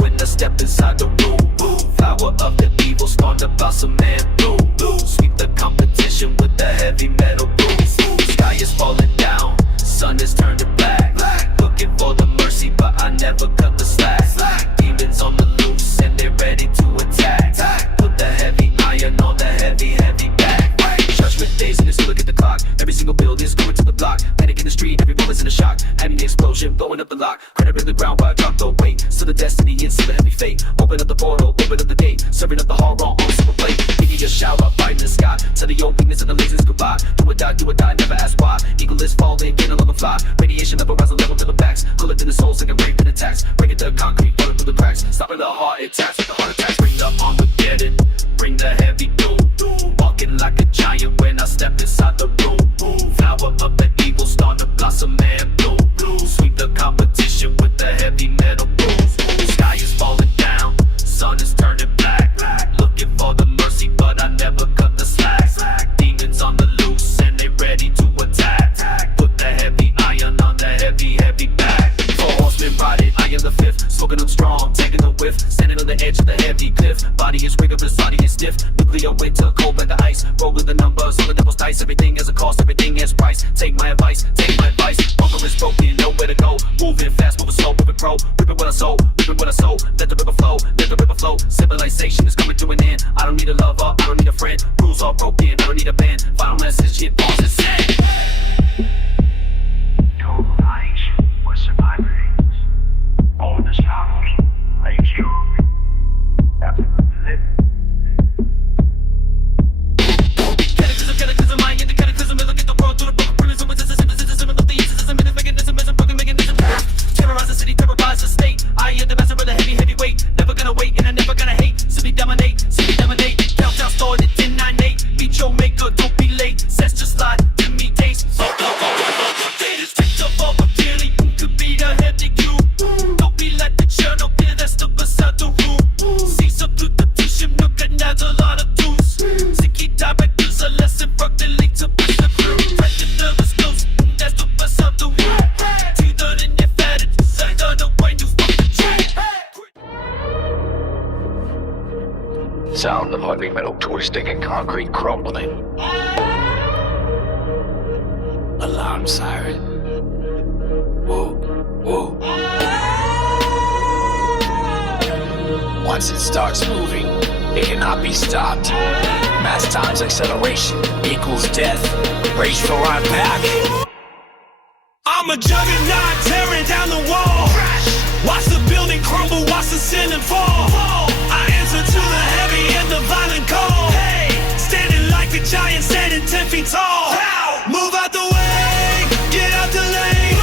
when I step inside the room. Power of the evil, start to blossom and bloom. Sweep the competition with the heavy metal boots. Sky is falling down, sun is turned to black. Looking for the mercy, but I never cut the slack. Demons on the loose and they're ready to attack. Put the heavy iron on the heavy back. Judgment days and it's look at the clock. Every single build is going to the block. Panic in the street, every bullet's in a shock. Having the explosion, blowing up the lock. Credit in the ground while I drop the weight. Still the destiny and still the heavy fate. Open up the portal, open up the gate. Serving up the horror on silver plate. Giving a shower, right in the sky. Tell the old weakness and the laziness goodbye. Do or die, never ask why. Eagle is falling, get along and fly. Radiation level, rise a level to the backs. Cool it in the soul, second rate in attacks. Breaking the concrete, falling through the cracks. Stopping the heart attacks with the heart attacks. Bring the Armageddon, bring the heavy doom. Walking like a giant when I step inside the room. Power of the evil, start to blossom and bloom. Sweep the competition with the heavy metal boots. The sky is falling down, sun is turning black. Looking for the mercy, but I never cut the slack. Demons on the loose and they ready to attack. Put the heavy iron on the heavy back. Four horsemen riding, I am the fifth. Smoking up strong, taking a whiff. Standing on the edge of the heavy cliff. Body is rigorous, body is stiff. Nuclear winter, cold like the ice. Rolling the numbers, all the devil's dice. Everything has a cost, everything has price. Take my advice, take my advice. Bunker is broken, nowhere to go. Moving fast, moving slow, moving pro. Ripping what I sow, ripping what I sow. Let the river flow, let the river flow. Civilization is coming to an end. I don't need a lover, I don't need a friend. Rules are broken, I don't need a band. Final message, hit pause and send. Total annihilation was survivors. All the stars, like you. Absolutely. Cataclysm, I am the cataclysm. Look at the world through the book of prism. With the system of the system, it is mechanism, is a broken mechanism. Terrorize the city, terrorize the state. I am the master of the heavy weight. Never gonna wait and I never gonna hate. Simply dominate, countdown started 10-9-8. Beat your maker, don't be late. Sets just slide to me taste. Data's picked up all the clearly. Could be the head to you. Don't be like the journal, yeah, that's the beside the room. See some through the tissue, look at now a lot of tools. Sticky directors, a lesson from the late to push the crew. Pressure nervous close, that's the beside the room. Teetered in your fatted, side on the way you fuck the train. Sound of heavy metal twisting and concrete crumbling. Alarm siren. Whoa, whoa. Once it starts moving, it cannot be stopped. Mass times acceleration equals death. Race for our back. I'm a juggernaut tearing down the wall. Watch the building crumble, watch the ceiling fall. I answer to the heavy and the violent call. Standing like a giant, standing 10 feet tall. Move out the way, get out the lane.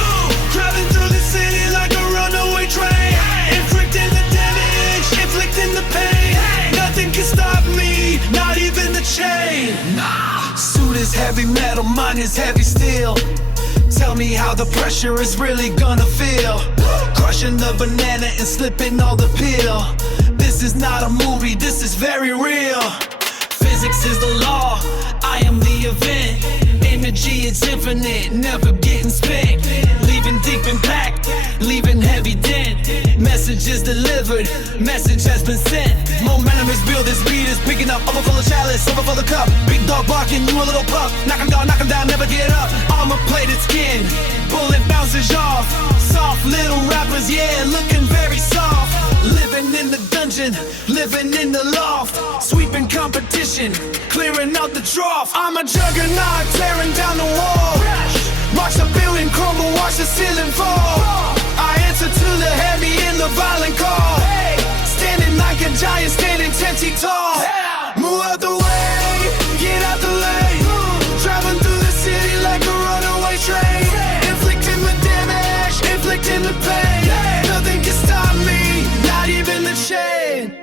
Driving through the city like a runaway train. Inflicting the damage, inflicting the pain. Nothing can stop me, not even the chain. Suit is heavy metal, mine is heavy steel. Tell me how the pressure is really gonna feel. Crushing the banana and slipping all the peel. This is not a movie, this is very real. Physics is the law, I am the event. Energy is infinite, never getting spent. Leaving deep impact, leaving heavy dent. Message is delivered, message has been sent. Momentum is built, this beat is picking up. Overfull of chalice, overfull of cup. Big dog barking, you a little pup. Knock him down, never get up. Armor plated skin, bullet bounces off. Soft little rappers, yeah, looking very soft. Living in the dungeon, living in the loft. Sweeping competition, clearing out the trough. I'm a juggernaut tearing down the wall. Watch the building crumble, watch the ceiling fall. I answer to the heavy and the violent call. Standing like a giant, standing 10 feet tall. Move out the way, get out the lane. Driving through the city like a runaway train. Inflicting the damage, inflicting the pain. Nothing can stop me, not even the chain.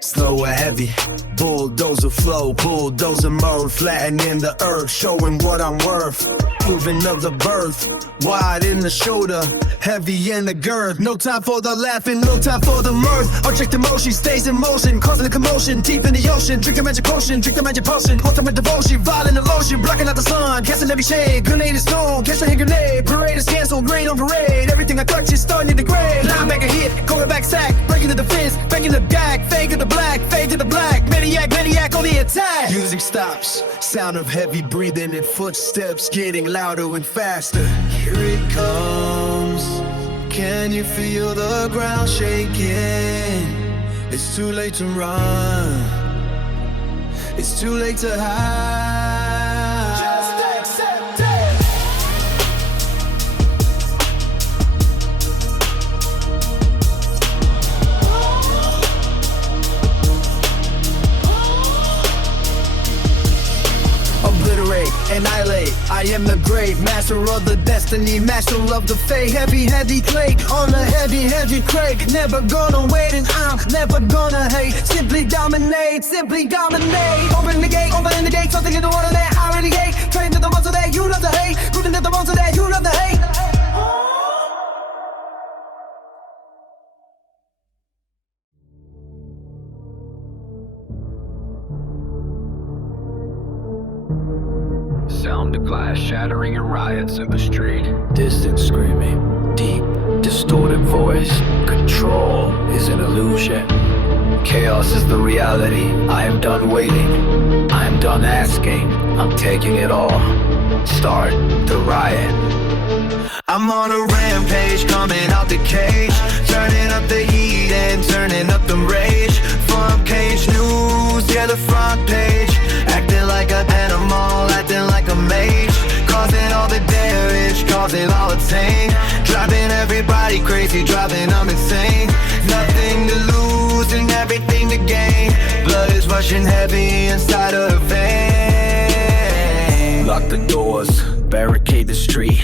Slow or heavy, bulldozer flow, bulldozer mode, flattening the earth, showing what I'm worth. Proving of the birth, wide in the shoulder, heavy in the girth. No time for the laughing, no time for the mirth. Object emotion stays in motion, causing a commotion deep in the ocean. Drink the magic potion, drink the magic potion. Ultimate devotion, violent illusion, blocking out the sun, casting every shade. Grenade is stone, catch a hand grenade. Parade is canceled, rain on parade. Everything I touch is starting to degrade. Linebacker hit, going back sack, breaking the fist, banging the deck, fade to the black, fade to the black. Maniac, maniac on the attack. Music stops, sound of heavy breathing and footsteps getting louder and faster. Here it comes. Can you feel the ground shaking? It's too late to run. It's too late to hide. Just accept it. Obliterate, annihilate. I am the great master of the destiny, master of the fate. Heavy, heavy clay on a heavy, heavy crate. Never gonna wait and I'm never gonna hate. Simply dominate, simply dominate. Open the gate, something in the water that I renegade. Train to the monster that you love to hate. Proving to the monster that you love to hate. Sound of glass shattering and riots in the street. Distant screaming, deep, distorted voice. Control is an illusion. Chaos is the reality. I am done waiting. I am done asking. I'm taking it all. Start the riot. I'm on a rampage, coming out the cage. Turning up the heat and turning up the rage. Front page news, yeah, the front page. Acting like an animal, acting like a mage. Causing all the damage, causing all the pain. Driving everybody crazy, driving them insane. Nothing to lose and everything to gain. Blood is rushing heavy inside of the vein. Lock the doors, barricade the street.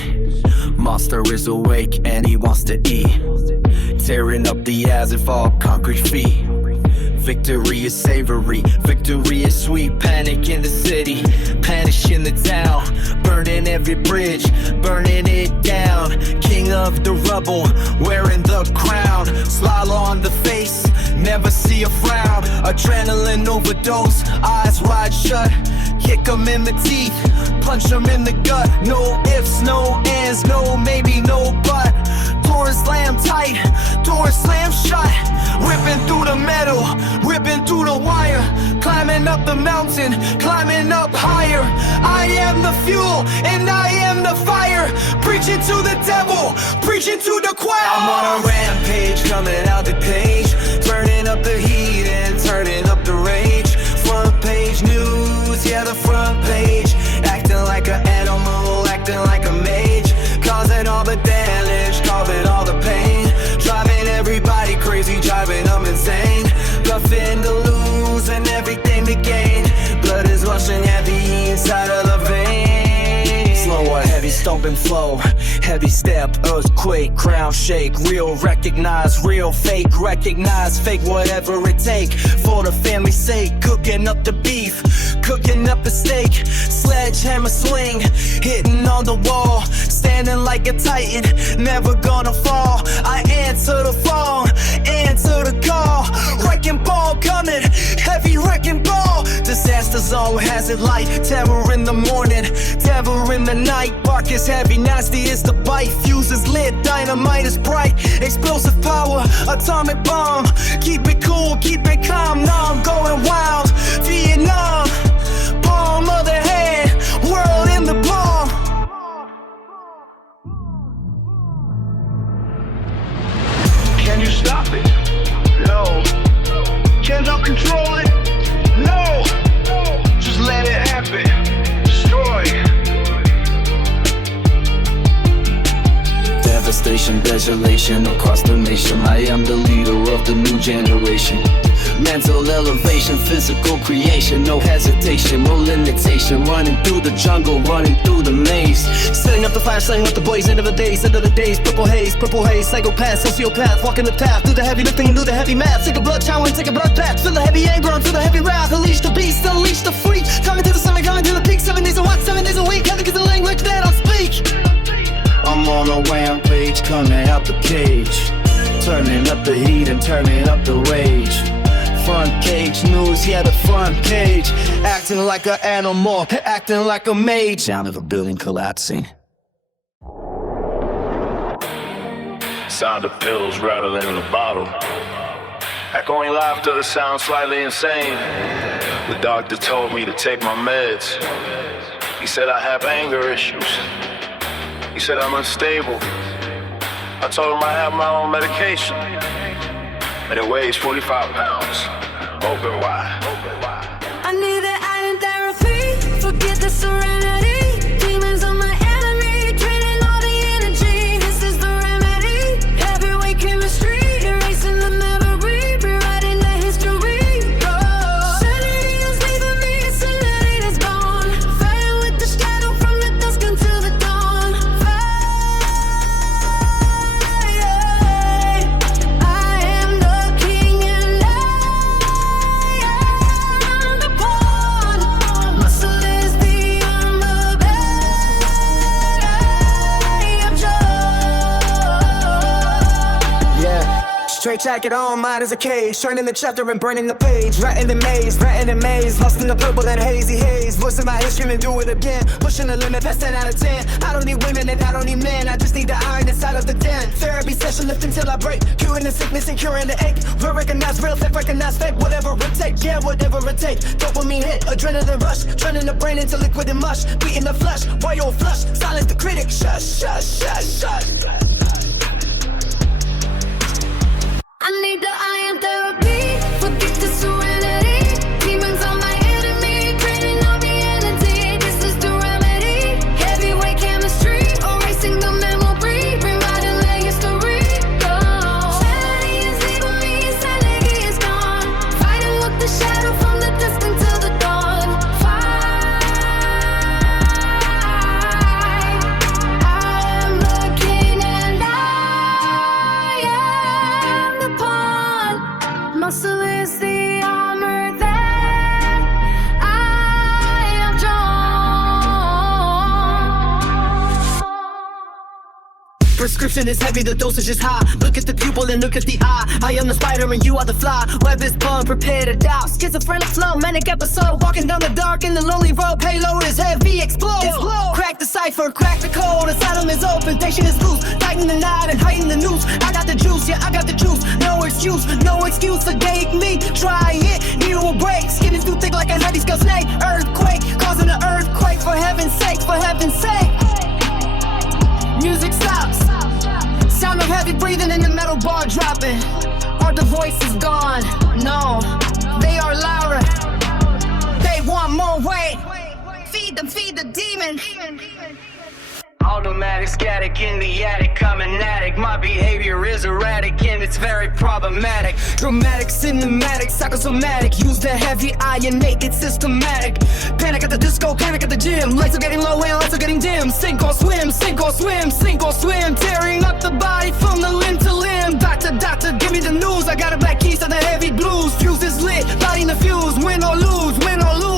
Monster is awake and he wants to eat. Tearing up the asphalt, concrete feet. Victory is savory, victory is sweet. Panic in the city, panic in the town. Burning every bridge, burning it down. King of the rubble, wearing the crown. Smile on the face, never see a frown. Adrenaline overdose, eyes wide shut. Kick 'em in the teeth, punch 'em in the gut. No ifs, no ands, no maybe, no but. Door slam tight, door slam shut. Ripping through the metal, ripping through the wire. Climbing up the mountain, climbing up higher. I am the fuel and I am the fire. Preaching to the devil, preaching to the choir. I'm on a rampage, coming out the page. Turning up the heat and turning up the rage. Front page news, yeah, the front page. Acting like an animal, acting like a mage. Causing all the damage, causing all the pain. Driving everybody crazy, driving them insane. Nothing to lose and everything to gain. Blood is rushing heavy inside of the vein. Slower, heavy stomping flow. Heavy step, earthquake, ground shake. Real recognize, real fake recognize. Fake whatever it take for the family's sake. Cooking up the beef, cooking up the steak. Sledgehammer swing, hitting on the wall. Standing like a titan, never gonna fall. I answer the phone, answer the call. Wrecking ball coming, heavy wrecking ball. Disaster zone, hazard light. Terror in the morning, terror in the night. Bark is heavy, nasty is the bite. Fuse is lit, dynamite is bright. Explosive power, atomic bomb. Keep it cool, keep it calm. Now I'm going wild. Vietnam, palm of the hand, world in the palm. Can you stop it? No. Can you control it? No. Just let it happen. Destroy. Devastation, desolation across the nation. I am the leader of the new generation. Mental elevation, physical creation. No hesitation, no limitation. Running through the jungle, running through the maze. Setting up the fire, setting up the blaze. End of the days, purple haze, psychopath, sociopath. Walking the path, do the heavy lifting and do the heavy math. Take a blood shower and take a blood bath. Feel the heavy anger, feel the heavy wrath. Unleash the beast, unleash the freak. Coming to the summit, coming to the peak. 7 days a week, 7 days a week. Heaven is the language that I speak. I'm on a rampage, coming out the cage. Turning up the heat and turning up the rage. Front page news, yeah, the front page. Acting like an animal, acting like a mage. Sound of a building collapsing. Sound of pills rattling in the bottle. Echoing laughter that sounds slightly insane. The doctor told me to take my meds. He said I have anger issues. He said I'm unstable. I told him I have my own medication. And it weighs 45 pounds. Open wide. I need the iron therapy. Forget the serenity. Demons on my enemy. Draining all the energy. This is the remedy. Heavyweight chemistry. Erasing the memory. Rewriting the history. Oh. Sanity is leaving me. Sanity is gone. Fighting with the shadow from the dusk until the dawn. I am the king and I am the pawn. Muscle is the armor that I am Joe. Yeah, straight jacket on, mind is a cage. Turning the chapter and burning the page. Ratting the maze, lost in the purple and hazy haze. Voice in my head screaming, do it again. Pushing the limit, best 10 out of 10. I don't need women and I don't need men. I just need the iron inside of the den. Therapy session, lift until I break. Curing the sickness and curing the ache. We'll recognize real, fake, recognize fake. Whatever it takes, yeah, whatever it takes. Dopamine hit, adrenaline rush. Turning the brain into liquid and mush. Beating the flesh, while you'll flush. Silence the critic, shush, shush, shush, shush. I need the iron therapy. Forget the serenity. Demons on my enemy. Draining all the energy. This is the remedy. Heavyweight chemistry. Erasing the memory. Rewriting the history. Oh. Sanity is leaving me. Sanity is gone. Fighting with the shadow from the dusk until the dawn. I am the king and I am the pawn. Muscle is the armor that I am drawn. Prescription is heavy, the dosage is high. Look at the pupil and look at the eye. I am the spider and you are the fly. Web is bun, prepare to die. Schizophrenic flow, manic episode. Walking down the dark in the lonely road. Payload is heavy, explode. Crack the cipher, crack the code. Asylum is open, patient is loose. Tighten the knot and heighten the noose. I got the juice, yeah, I got the juice. No excuse, forgave me. Try it, you will break. Skin is too thick like a heavy scale snake. Earthquake, causing an earthquake. For heaven's sake, for heaven's sake. Music stops. Sound of heavy breathing in the metal bar dropping. Or the voice is gone. No, they are louder. They want more weight. Feed them, feed the demon. Automatic, static in the attic, I'm an addict. My behavior is erratic and it's very problematic. Dramatic, cinematic, psychosomatic. Use the heavy iron, make it systematic. Panic at the disco, panic at the gym. Lights are getting low and lights are getting dim. Sink or swim, sink or swim, sink or swim. Tearing up the body from the limb to limb. Doctor, give me the news. I got a black keys to the heavy blues. Fuse is lit, lighting the fuse. Win or lose,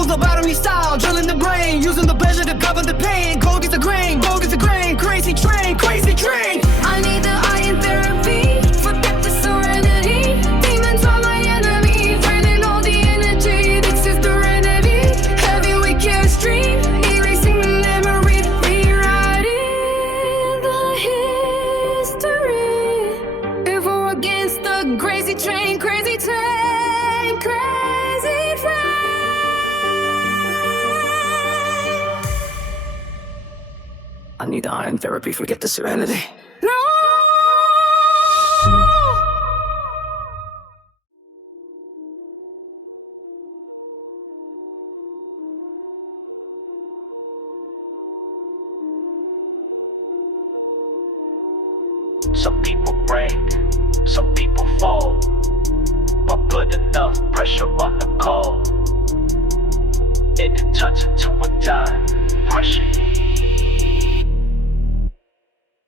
lobotomy style. Drilling the brain, using the pleasure to cover the pain. Gold gets the grain, gold gets the grain. Crazy train, crazy train. I need the iron therapy. Forget the serenity. Demons are my enemy. Draining all the energy. This is the remedy. Heavyweight chemistry. Erasing the memory. Rewriting the history. If we're against the crazy train, crazy train, crazy train. I need the iron therapy, forget the serenity. No! Some people break, some people fall, but put enough pressure on the call, it turns into a dime.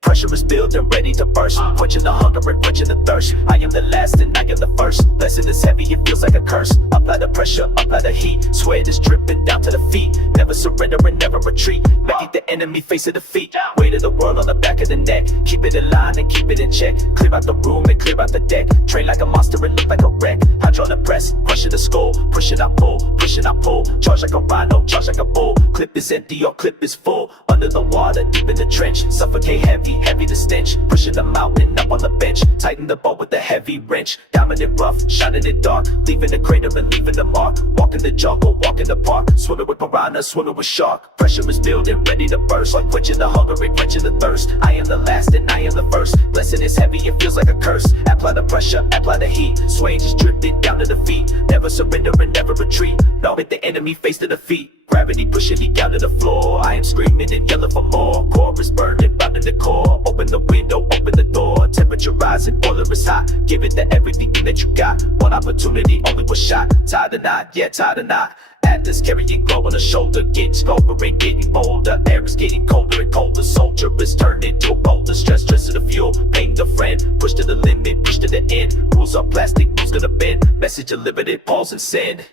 Pressure is building, ready to burst. Quenching the hunger and quenching the thirst. I am the last and I am the first. Blessing is heavy, it feels like a curse. Apply the pressure, apply the heat. Sweat is dripping down to the feet. Never surrender and never retreat. Making the enemy face a defeat. Weight of the world on the back of the neck. Keep it in line and keep it in check. Clear out the room and clear out the deck. Train like a monster and look like a wreck. Hydraulic press, crushing the skull. Pushing I pull, pushing I pull. Charge like a rhino, charge like a bull. Clip is empty or clip is full. under the water, deep in the trench. Suffocate heavy, heavy the stench. Pushing the mountain up on the bench. Tighten the boat with a heavy wrench. Diamond rough, shining in dark. Leaving the crater and leaving the mark. Walking the jungle, walking the park. Swimming with piranhas, swimming with shark. Pressure is building, ready to burst. Like quenching the hunger and quenching the thirst. I am the last and I am the first. Blessing is heavy, it feels like a curse. Apply the pressure, apply the heat. Swaying just drifting down to the feet. Never surrender and never retreat. Now hit the enemy face to the feet. Gravity pushing me down to the floor. I am screaming and yelling for more. Core is burning, bound in the core. Open the window, open the door. Temperature rising, boiler is hot. Give it to everything that you got. One opportunity, only one shot. Tired or not, yeah, tired or not. Atlas carrying glow on the shoulder. Getting stronger and getting bolder. Air is getting colder and colder. Soldier is turned into a boulder. Stress to the fuel, pain the friend. Push to the limit, push to the end. Rules are plastic, rules gonna bend. Message delivered, it pause and send.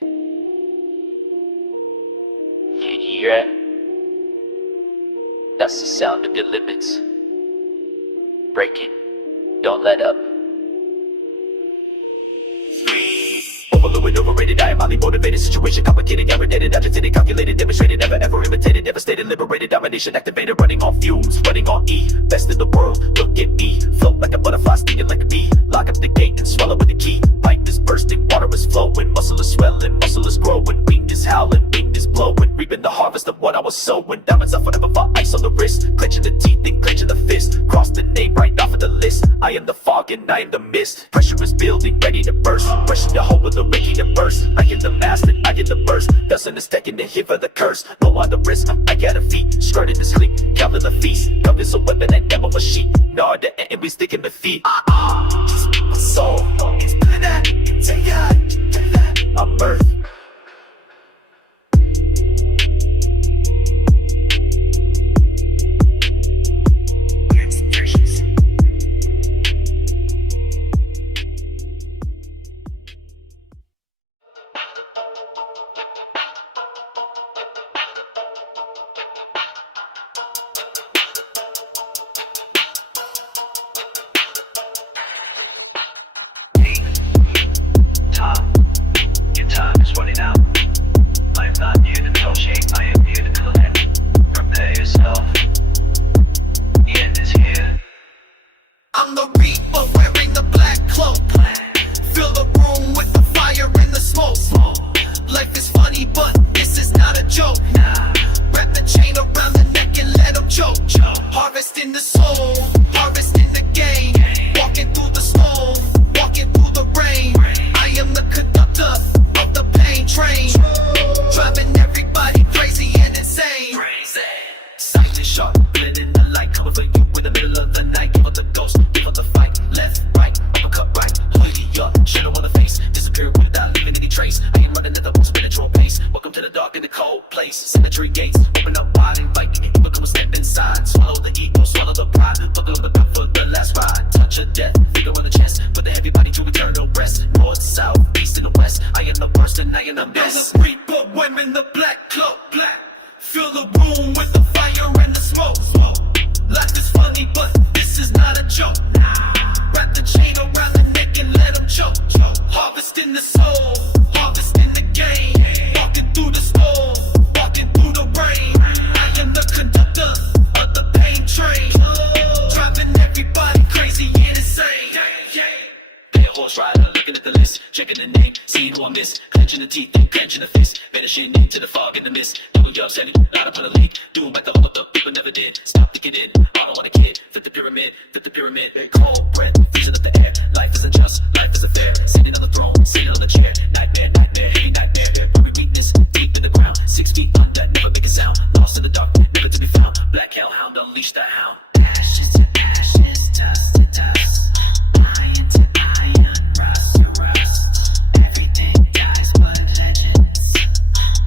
Can you hear it? That's the sound of your limits. Break it. Don't let up. Overloaded, overrated, I am highly motivated. Situation complicated, irritated, agitated, calculated, demonstrated, never ever imitated, devastated, liberated, domination activated, running on fumes, running on E. Best in the world, look at me. Float like a butterfly, stinging like a bee. Lock up the gate and swallow with the key. Pipe is bursting, water is flowing, muscle is swelling, muscle is growing. Wind is howling, wind is blowing. Reaping the harvest of what I was sowing. Diamonds are forever for ice on the wrist. Clenching the teeth and clenching the fist. Cross the name right off of the list. I am the fog and I am the mist. Pressure is building, ready to burst. Pressure the hope of the ready to burst. I get the master, I get the burst. Dustin is taking the hit for the curse. No longer risk, I got a feet. Skirting the sleep, counting the feast. Love is a weapon and never a sheet. Nah, the end we sticking the feet. My soul, it's that, take that. I'm birth. I'm the reaper wearing the black cloak. Fill the room with the fire and the smoke. Life is funny, but this is not a joke. Wrap the chain around the neck and let them choke. Harvesting the soul, harvesting the game. Walking through the storm, walking through the rain. I am the conductor of the pain train. Driving everybody crazy and insane. Sight is sharp, blending the light. Coming for you in the middle of the night. Give up the ghost, give up the fight. Left, right, uppercut, right. Hoodie up, shadow on the face. Disappear without leaving any trace. I am running at the most spiritual pace. Welcome to the dark and the cold place. Cemetery gates, open up wide, invite you. Become a step inside. Swallow the ego, swallow the pride. Buckle up enough for the last ride. Touch of death, finger on the chest. Put the heavy body to eternal rest. North, south, east, and the west. I am the worst and I am the best. The reaper wearing the black cloak. Fill the room with the fire and the smoke. Life is funny, but this is not a joke. Wrap the chain around the neck and let them choke. Harvesting the soul, harvesting the game. Walking through the storm, walking through the rain. I am the conductor of the pain train. Driving everybody crazy and insane. Play a horse rider, looking at the list, checking the name, seeing who I miss. Clenching the teeth and clenching the fist. Vanishing into the fog and the mist. Double jobs headed out upon a lead. Doing like all of the people never did. Stop thinking it, I don't want a kid. Flip the pyramid, cold breath, freezing up the air. Life isn't just, life is a fair. Sitting on the throne, sitting on the chair. Nightmare, nightmare, hey nightmare. Where we weakness, deep in the ground. 6 feet under, never make a sound. Lost in the dark, never to be found. Black hellhound, unleash the hound. Ashes to ashes, dust to dust. Iron to iron, rust to rust. Everything dies but legends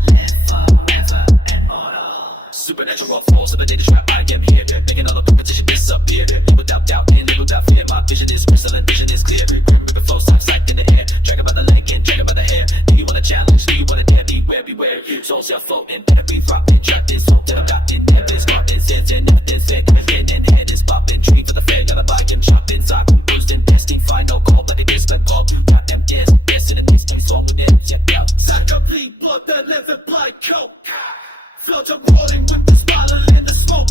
live forever and immortal. Supernatural force of a native trap. I am here, making all the competition disappear. Live without doubt and live without fear. My vision is crystal and vision is clear. River flows, sight in the air. Dragon by the leg and dragon by the hair. Do you wanna challenge? Do you wanna dare? Beware. Souls are floating, be throbbing. Trapped in smoke that I'm got in there. There's carpet, sins and nothing sick. Hand in hand is popping. Dream for the fair, gotta buy him. Chopped inside, boosting, testing, final call. Let it is the call. Got them dance, dancing and dance. Song with them, check out. Sack of bleed, blood that live in bloody coat. Floods are rolling with the spotlight and the smoke.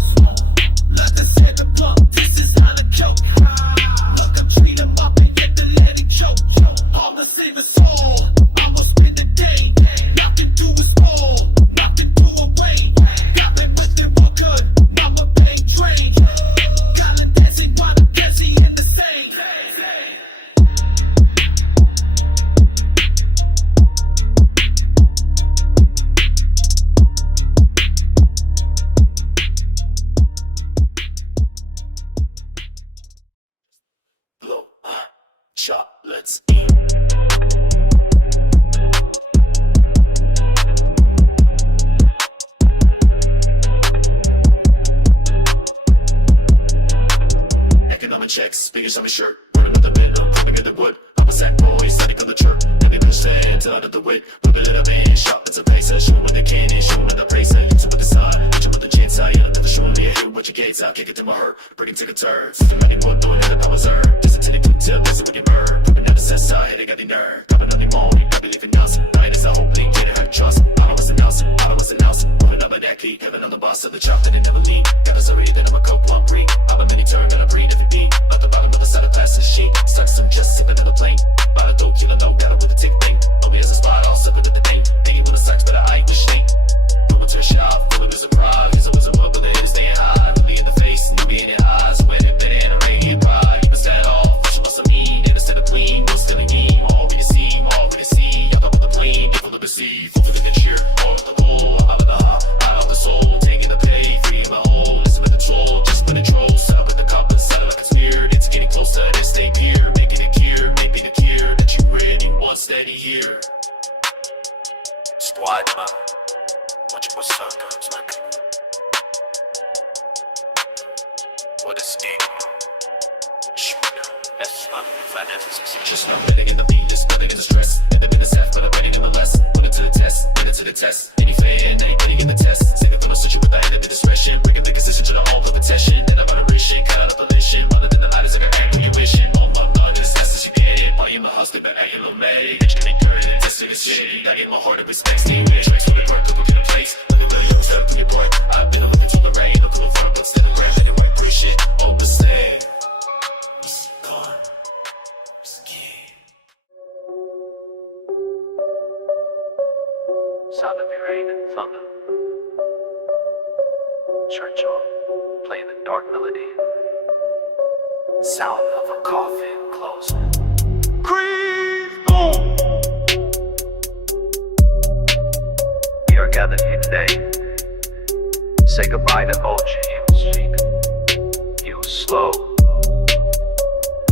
to under the weight. Whip a little man, sharp as a pacer. Shoot with the cannon, shoot with the bracer. Hit you with the side, hit you with the chance. I am never showing me a hit with your gates. I'll kick it to my hurt, bring it to the turn. System anyone doing it, I was earned. Just until they do tell, this is when you burn. Coming down the set side, they got the nerve. Coming on the morning, I believe in nothing. Mine is a whole thing, get it hurt, trust. I don't announce it, I don't announce it. Moving up at that key, Kevin on the boss of the chop, then it never leave. Got us already, then I'm a coke, one breathe. I'm a mini turn, gotta breathe every beat. At the bottom of the side of plastic sheet. Stuck some just sipping in the plane. By the dope, killer, no, got it with the tick thing. Only as a spot, all sipping in the name. Ain't with the sex, but I ain't the shame. No one turn shit off, full of this and pride. Cause I was a world, but the head is staying high. Really in the face, no be in your eyes. When it better and I ain't in pride. You must stand off, fashion must have mean. And instead of clean, no stealing me. Already see, y'all double the clean. Full of the sea, fulfilling the cheer. All of the goal, I'm out of the heart, out of the soul. Taking the pay, free my own. Listen with the troll, just with the troll. Set up with the cop and set it like it's weird. It's getting closer, they stay near. Making it clear, making it clear that you really want steady here. Squad, man. What you was up, like what is it? Shoot, that's fun. Finances, just no letting in the lead, just letting in the stress. In the minutes half, but I'm ready in the less. Put it to the test, put it to the test. Any fan, anybody in the test. Say the thing, switch you with the end of the discretion. Bring a big decision to the whole competition. Then I'm on a ration, cut out the mission. Rather than the line, it's like I can't do your wishing. More love, none, it's as she get it. Money in my house, they better act a little mad. Bitch, ain't current, and this is shitty. I get my heart and respect, stay rich. Tricks when I work, look in a place. Look at the stuck in your part. I've been looking to the rain, looking for it, instead of grabbing it, white boy shit. All the same. It's gone. It's key. Sound of your rain and thunder. Church on, playing the dark melody. Sound of a coffin closing. We are gathered here today. Say goodbye to old James. He was slow.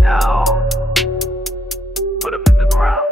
Now, put him in the ground.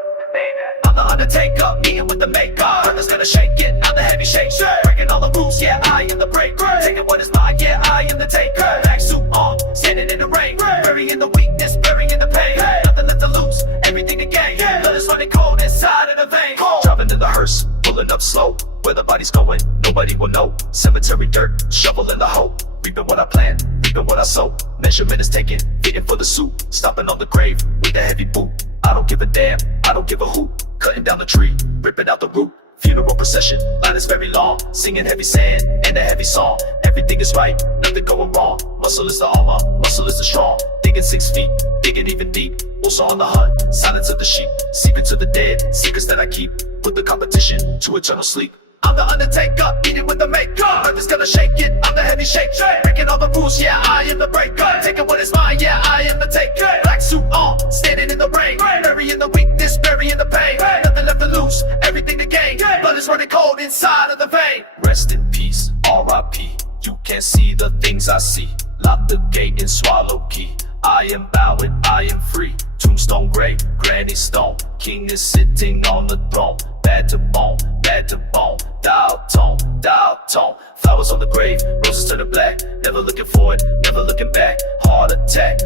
I'm the Undertaker, meeting with the maker. Earth gonna shake it, I'm the heavy shake. Breaking all the rules, yeah, I am the breaker. Taking what is mine, yeah, I am the taker. Black suit on, standing in the rain. Burying the weakness, burying the pain. Nothing left to lose, everything to gain. Blood is running cold inside of the vein. Driving to the hearse, pulling up slow. Where the body's going, nobody will know. Cemetery dirt, shovel in the hole. Reaping what I plant, reaping what I sow. Measurement is taken, fitting for the suit. Stopping on the grave with a heavy boot. I don't give a damn, I don't give a hoot. Cutting down the tree, ripping out the root. Funeral procession, line is very long. Singing heavy sand and a heavy song. Everything is right, nothing going wrong. Muscle is the armor, muscle is the strong. Digging 6 feet, digging even deep. Also on the hunt, silence of the sheep. Secrets of the dead, secrets that I keep. Put the competition to eternal sleep. I'm the Undertaker, eating with the maker. Earth is gonna shake it, I'm the heavy shake. Breaking all the rules, yeah, I am the breaker. Taking what is mine, yeah, I am the taker. Black suit on, standing in the rain. Burying the weakness, burying the pain. Nothing left to lose, everything to gain. Blood is running cold inside of the vein. Rest in peace, R.I.P. You can't see the things I see. Lock the gate and swallow key. I am bowing, I am free. Tombstone gray, granny stone. King is sitting on the throne. Bad to bone, bad to bone. Dial tone, dial tone. Flowers on the grave, roses turn to black. Never looking forward, never looking back. Heart attack,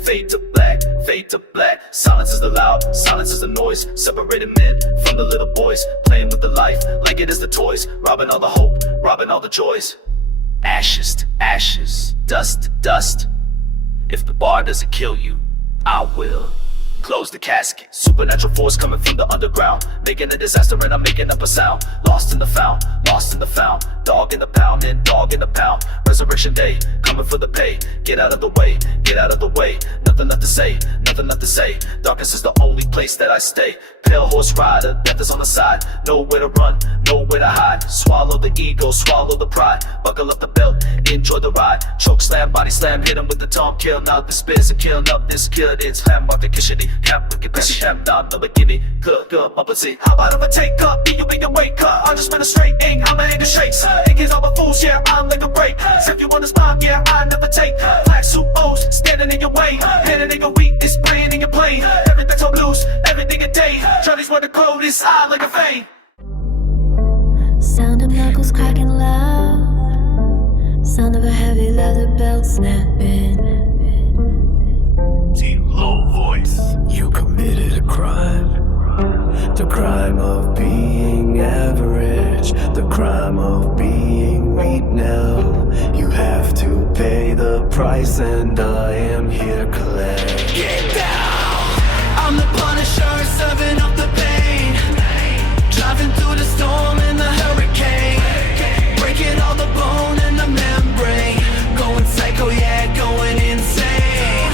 fade to black, fade to black. Silence is the loud, silence is the noise. Separating men from the little boys. Playing with the life like it is the toys. Robbing all the hope, robbing all the joys. Ashes to ashes, dust to dust. If the bar doesn't kill you, I will. Close the casket. Supernatural force coming from the underground. Making a disaster and I'm making up a sound. Lost in the found, lost in the found. Dog in the pound and dog in the pound. Resurrection day, coming for the pay. Get out of the way, get out of the way. Nothing left to say, nothing left to say. Darkness is the only place that I stay. Pale horse rider, death is on the side. Nowhere to run, nowhere to hide. Swallow the ego, swallow the pride. Buckle up the belt, enjoy the ride. Choke slam, body slam, hit him with the tongue. Kill now, this spins and kill up this kid. It's ham, mark the kitchen. Cap, look at this ham, down, no beginning. Good, opposite. How about if I take up? Be you make them wake up. I just been a straight ink, I'm a anger shakes. Ink is all the fools, yeah, I'm like a break. If you wanna stop, yeah, I never take. Black suit O's, standing in your way. Handing in your weak, it's playing in your plane. Everything's on loose, everything a day. Charlie's where the code is, I like a vein. Sound of knuckles cracking loud. Sound of a heavy leather belt snapping. Low voice. You committed a crime to The crime of being weak now. You have to pay the price, and I am here to collect. Get down! I'm the Punisher, serving up the pain. Driving through the storm and the hurricane, breaking all the bone and the membrane. Going psycho, yeah, going insane.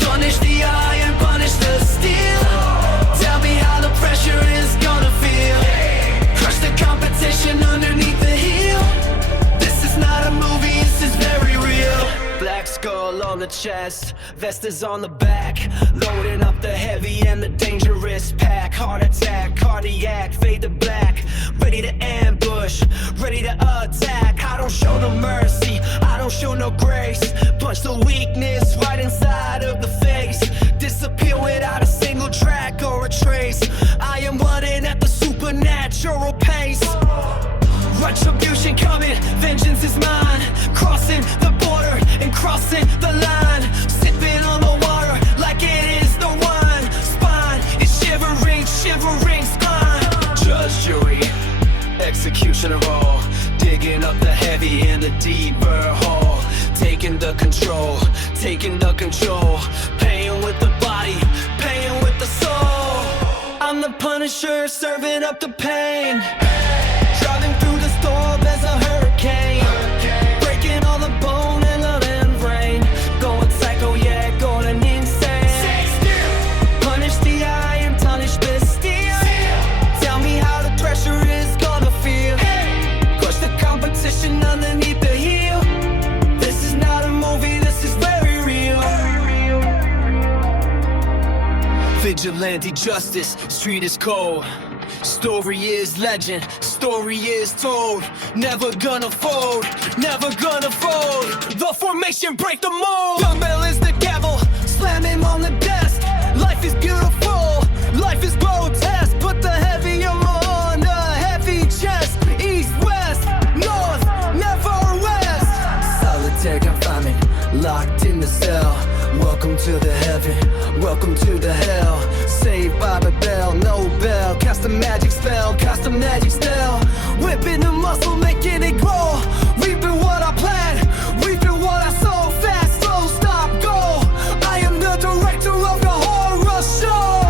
Punish the iron, punish the steel. Tell me how the pressure is gonna feel. Crush the competition underneath the heel. This is not a movie, this is very real. Black skull on the chest, vest is on the back. Loading up the heavy and the dangerous pack. Heart attack, cardiac, fade to black. Ready to ambush, ready to attack. I don't show no mercy, I don't show no grace. Punch the weakness right inside of the face. Disappear without a single track or a trace. I am running at the supernatural pace. Retribution coming, vengeance is mine. Crossing the border and crossing the line. Sipping on the water like it is the wine. Spine is shivering, shivering spine. Judge, jury, executioner all. Digging up the heavy in the deeper hall. Taking the control, taking the control. Paying with the body, paying with the soul. I'm the Punisher, serving up the pain. Driving through the storm as a hurricane, breaking all the bone and the membrane. Going psycho, yeah, going insane. Punish the iron, punish the steel. Tell me how the pressure is gonna feel. Push the competition underneath the heel. This is not a movie, this is very real. Vigilante justice, street is cold. Story is legend, story is told. Never gonna fold, never gonna fold. The formation break the mold. Dumbbell is the gavel, slam him on the desk. Life is beautiful, life is grotesque. Put the heavy on the heavy chest. East, west, north, never rest. Solitary confinement, locked in the cell. Welcome to the heaven, welcome to the hell. Saved by the bell, no bell. Cast a magic spell, cast a magic spell. Whipping the muscle, making it grow. Reaping what I planned, reaping what I sow. Fast, slow, stop, go. I am the director of the horror show.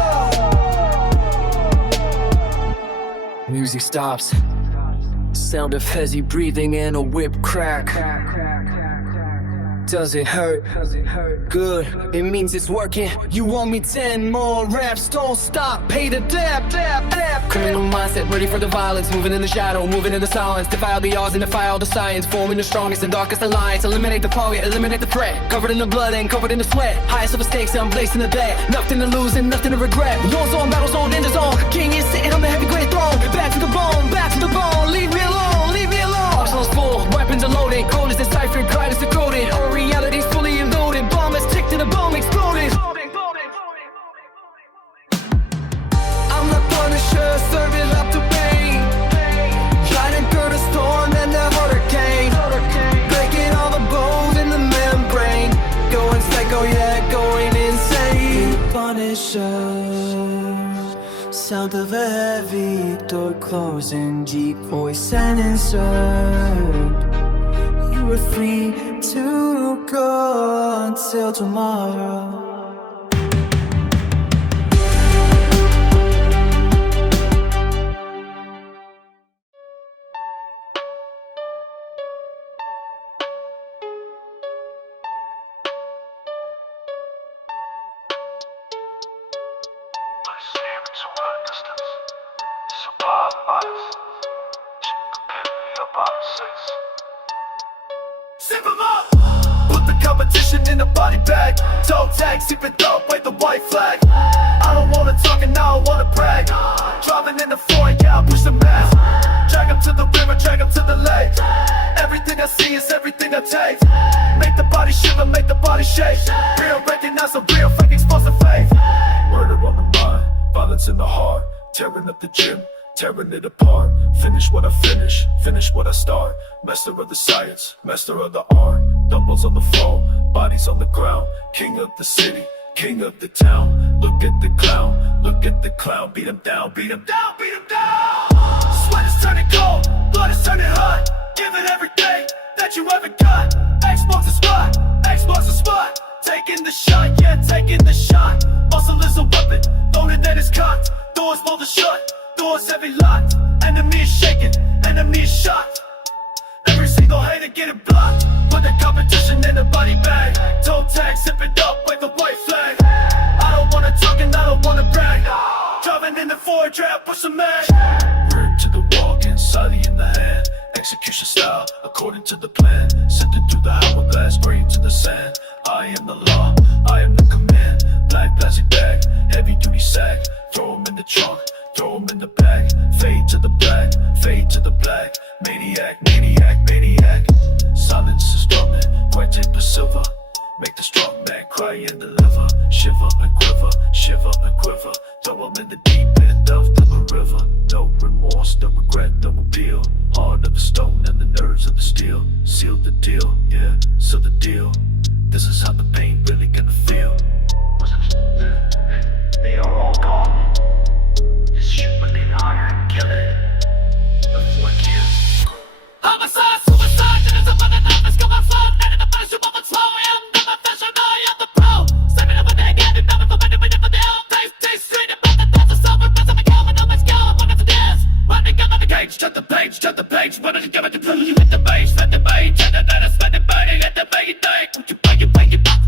Music stops. Sound of Hezzy breathing and a whip crack. Does it hurt? Good, it means it's working. You want me 10 more raps? Don't stop, pay the debt. Criminal mindset, ready for the violence. Moving in the shadow, moving in the silence. Defile the odds and defy all the science. Forming the strongest and darkest alliance. Eliminate the target, eliminate the threat. Covered in the blood and covered in the sweat. Highest of the stakes, I'm blazing the bet. Nothing to lose and nothing to regret. War zone, battle zone, in the zone. King is sitting on the heavy great throne. Back to the bone, back to the bone. Leave me alone, leave me alone. Arsenal's full, weapons are loaded. Code is deciphered, pride is decoded. Our reality's fully loaded. Bomb is ticked and the bomb exploded. I'm the Punisher, serving up the pain. Riding through the storm and the hurricane. Breaking all the bones in the membrane. Going psycho, yeah, going insane. Punisher, sound of a heavy door closing. Deep voice and insert. You were free to go until tomorrow. Sip 'em up! Put the competition in a body bag. Toe tag, sip it up, wave the white flag. I don't wanna talk and I don't wanna brag. Driving in the foreign, yeah, I push the mask. Drag 'em to the river, drag 'em to the lake. Everything I see is everything I take. Make the body shiver, make the body shake. Real recognize a real fake explosive faith. Murder on the mind, violence in the heart. Tearing up the gym, tearing it apart. Finish what I finish what I start. Master of the science, master of the art. Doubles on the floor, bodies on the ground. King of the city, king of the town. Look at the clown, look at the clown. Beat him down, beat him down, beat him down. Sweat is turning cold. blood is turning hot. Give it everything that you ever got. X marks the spot, X marks the spot. Taking the shot, yeah, taking the shot. Muscle is a weapon, loaded and it's cocked. Doors bolted shut, doors heavy locked. Enemy is shaking, enemy is shocked. Every single hater get it blocked. Put the competition in the body bag. Toe tag, zip it up, wave the white flag. I don't wanna talk and I don't wanna brag. Driving in the Ford trap, push the mag. Word to the wall, getting solid in the hand. Execution style, according to the plan. Sent it through the hourglass, spraying to the sand. I am the law, I am the command. Black plastic bag, heavy duty sack. Throw 'em in the trunk, throw 'em in the back. Fade to the black, fade to the black. Maniac, maniac, maniac. Silence is drumming, white tape is silver. Make the strong man cry and deliver. Shiver and quiver, shiver and quiver. Throw 'em in the deep end of the river. No remorse, no regret, no appeal. Heart of the stone and the nerves of the steel. Seal the deal, yeah, seal the deal. This is how the pain really gonna feel. They are all gone. Just shoot within honor and kill it. Before kills. Homicide, suicide, and it's a mother numbers come on slow. And in the finish, you won't slow. I'm the professional, I'm the pro. Stepping up with that again, and never for money, we never deal. Taste straight about the thoughts of someone, but I'm a cow, and let's go. One of the dance. Running up on the cage, shut the page, shut the page. What did you give it to prove? You hit the base, spend the bait, and then I spend the bait, hit the bait, would you pay it, pay it back?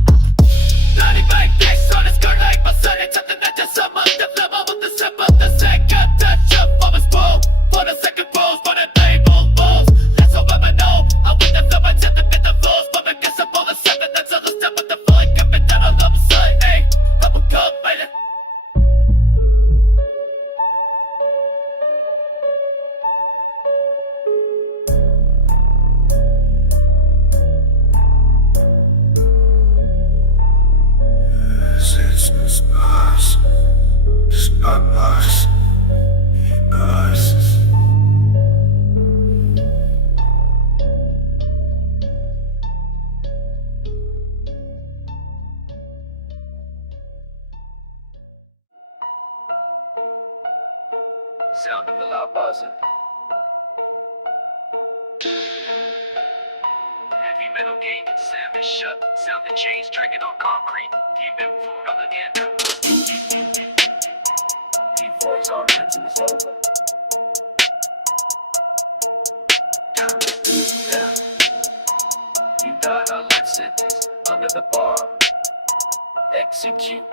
Bloody bang, dicks on his skirt like my son. It's something that just sum up the level with the sip of the second touch up of his bowl. For the second pose, for the table balls. That's all I know. I win the film, I tend to fit the fools. But I guess I'm all the seven, that's all the step with the foot. Coming down on the other side, hey, double cup, baby. Sound of the loud buzzing. Heavy metal game, Sam is shut. Sound the chains dragging on concrete. Deep in food on the end. D4's on hands in his over. Down. You died our life sentence under the bar. Execute.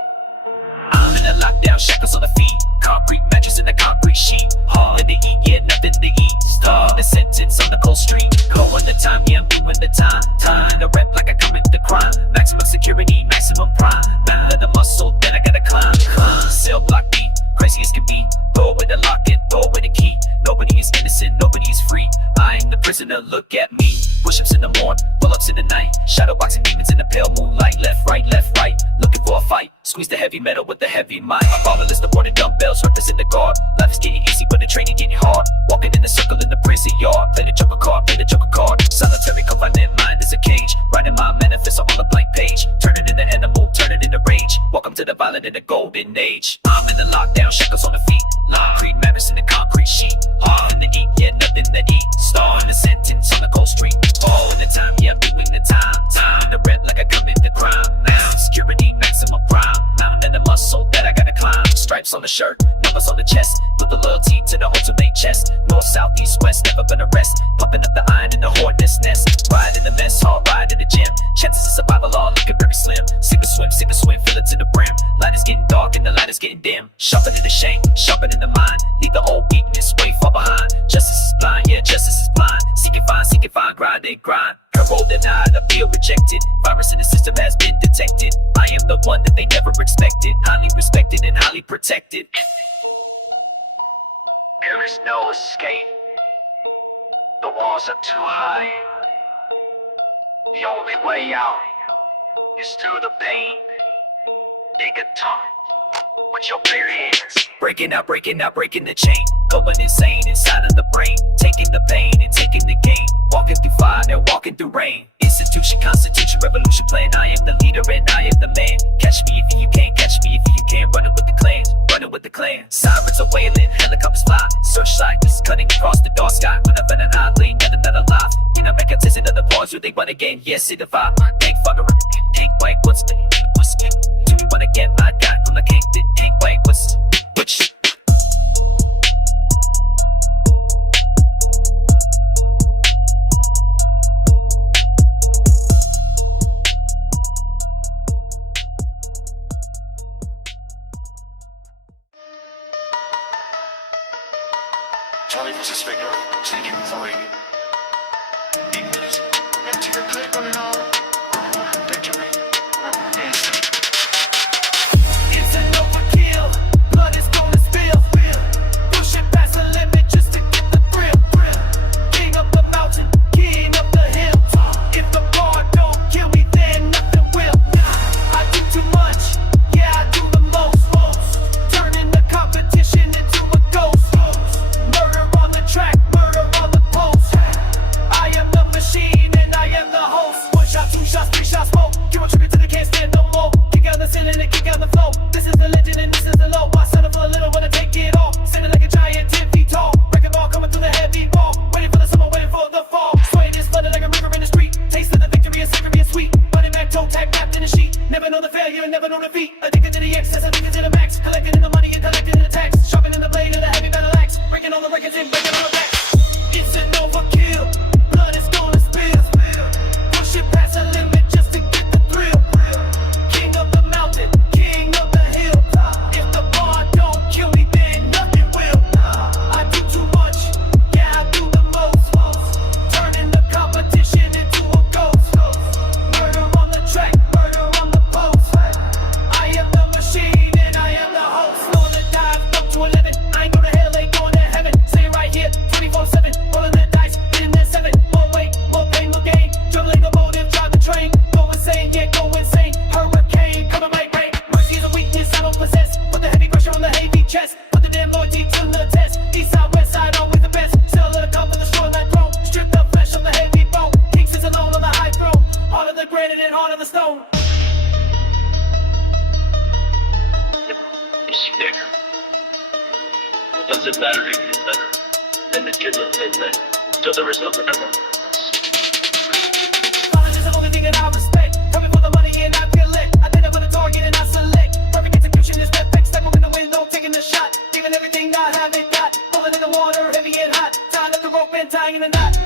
I'm in a lockdown, shackles on the feet. Concrete mattress in the concrete sheet. Hard in the eat, yeah, nothing to eat. Star the sentence on the cold street. Calling the time, yeah, I'm doing the time. Time in the rep like I commit the crime. Maximum security, maximum prime. Battle of the muscle, then I gotta climb. Cell block beat, crazy as can be. Door with the lock and door with the key. Nobody is innocent, nobody is free. I am the prisoner, look at me. Push-ups in the morning, pull-ups in the night. Shadowboxing demons in the pale moonlight. Left, right, looking for a fight. Squeeze the heavy metal with the heavy mic. Fatherless, the board and dumbbells represent the guard. Life is getting easy, but the training getting hard. Walking in the circle in the prison yard. Play the joker card, play the joker card. Solitary confinement, mind is a cage. Writing my manifesto on a blank page. Turn it into animal, turn it into rage. Welcome to the violent in the golden age. I'm in the lockdown, shackles on the feet. Concrete mattress in the concrete sheet. Hard in the eat, yeah, nothing to eat. Star in the sentence on the cold street. All in the time, yeah, I'm doing the time. Time in the red like I commit the crime. Now security, maximum prime. Mountain in the muscle that I gotta climb. Stripes on the shirt, numbers on the chest. Put the loyalty to the ultimate chest. North, south, east, west, never gonna rest. Pumping up the iron in the hornet's nest. Ride in the mess hall, ride in the gym. Chances of survival all looking very slim. Sink or swim, fill it to the brim. Light is getting dark and the light is getting dim. Sharper than the shame, sharper than the mind. Leave the old weakness way far behind. Justice is blind, yeah, justice is blind. Seek and find, grind and grind. Parole denied, appeal rejected. Virus in the system has been detected. I am the one that they never expected. Highly respected and highly protected. There is no escape. The walls are too high. The only way out is through the pain. Take a time. with your bare hands. Breaking out, breaking the chain. Going insane inside of the brain. Taking the pain and taking the gain. Walking through fire and walking through rain. Institution, constitution, revolution plan. I am the leader and I am the man. Catch me if you can, catch me if you can. Running with the clans, running with the clan. Sirens are wailing, helicopters fly. Searchlight is cutting across the dark sky. When I've been annihilate, never not alive. You know, make a test of the bars where they run again. Yes, see the vibe. Ain't fucker, ain't white, what's the do you wanna get my guy? I'm like, ain't white, what's which? Charlie was a speaker, taking authority. English, to your click on it all. Victory. It's an overkill, blood is gonna spill. Pushing past the limit just to get the thrill. King of the mountain, king of the hill. If the bar don't kill me, then nothing will. I do too much, yeah, I do the most. Turning the competition into a ghost. Murder on the track, murder on the post. I am the machine and I am the host. 1 shot, 2 shots, 3 shots, smoke. Give a trigger till they can't stand no more. Kick out the ceiling and kick out the flow. This is the legend and this is the low. I settle for a little, wanna take it all. Sitting like a giant 10 feet tall. Wrecking ball coming through the heavy ball. Waiting for the summer, waiting for the fall. Swaying is flooded like a river in the street. Taste of the victory is savory and sweet. Running back, toe tag, wrapped in a sheet. Never know the failure, never know defeat. Addicted to the excess, addicted to the max. Collecting in the money and collecting in the tax. Sharpening the blade of the heavy battle axe. Breaking all the records and breaking all the backs. It's an overkill, blood is gonna spill. Push it past the limit just to get the thrill. King of the mountain, king of the hill. If the bar don't kill me, then nothing will. I do too much, yeah, I do the most. Turning the competition into a ghost. Murder on the track, murder on the post. I am the machine and I am the host. Slowing the dive up to 11. I ain't going to hell, ain't going to heaven. Stay right here, 24/7. Rolling the dice, hitting that 7. More weight, more pain, more gain. Juggling the motive, drive the train. Go insane, yeah, go insane. Hurricane, coming my way. Mercy is a weakness I don't possess. Put the heavy pressure on the heavy chest. Put the damn loyalty to the test. East side, west side, always the best. Still let it come for the shore that throne. Strip the flesh on the heavy bone. King sits alone on the high throne. Heart of the granite and heart of the stone. Is she bigger? Doesn't matter if it's better than the kid of midnight. Till there is no forever. Knowledge is the only thing that I respect. Coming for the money and I feel it. I think I'm gonna target and I select. Perfect execution is that back. Step up in the window, taking the shot. Leaving everything I haven't got. Pulling in the water, heavy and hot. Tying up the rope and tying in the knot.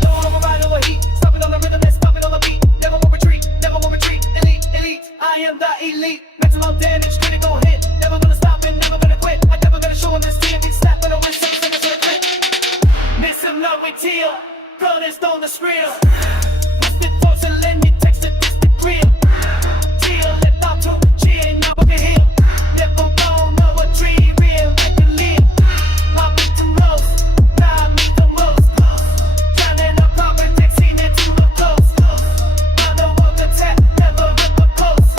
Don't override all the heat. Stopping on the rhythm and stopping on the beat. Never will retreat, never will retreat. Elite, elite, I am the elite. Maximum damage, critical hit. Never gonna stop and never gonna quit. I never gonna show them this TNT snap. But I win 7 seconds to the clip. Miss him, love with teal. Gun is on the screen. Twisted thoughts and let me text it, this the grill. Teal, let out to G and now we can heal. Never gonna know a tree real, let the live. I meet the most, I meet the most. Drowning up carbon, taxing into a ghost. Never walk the tap, never rip a post.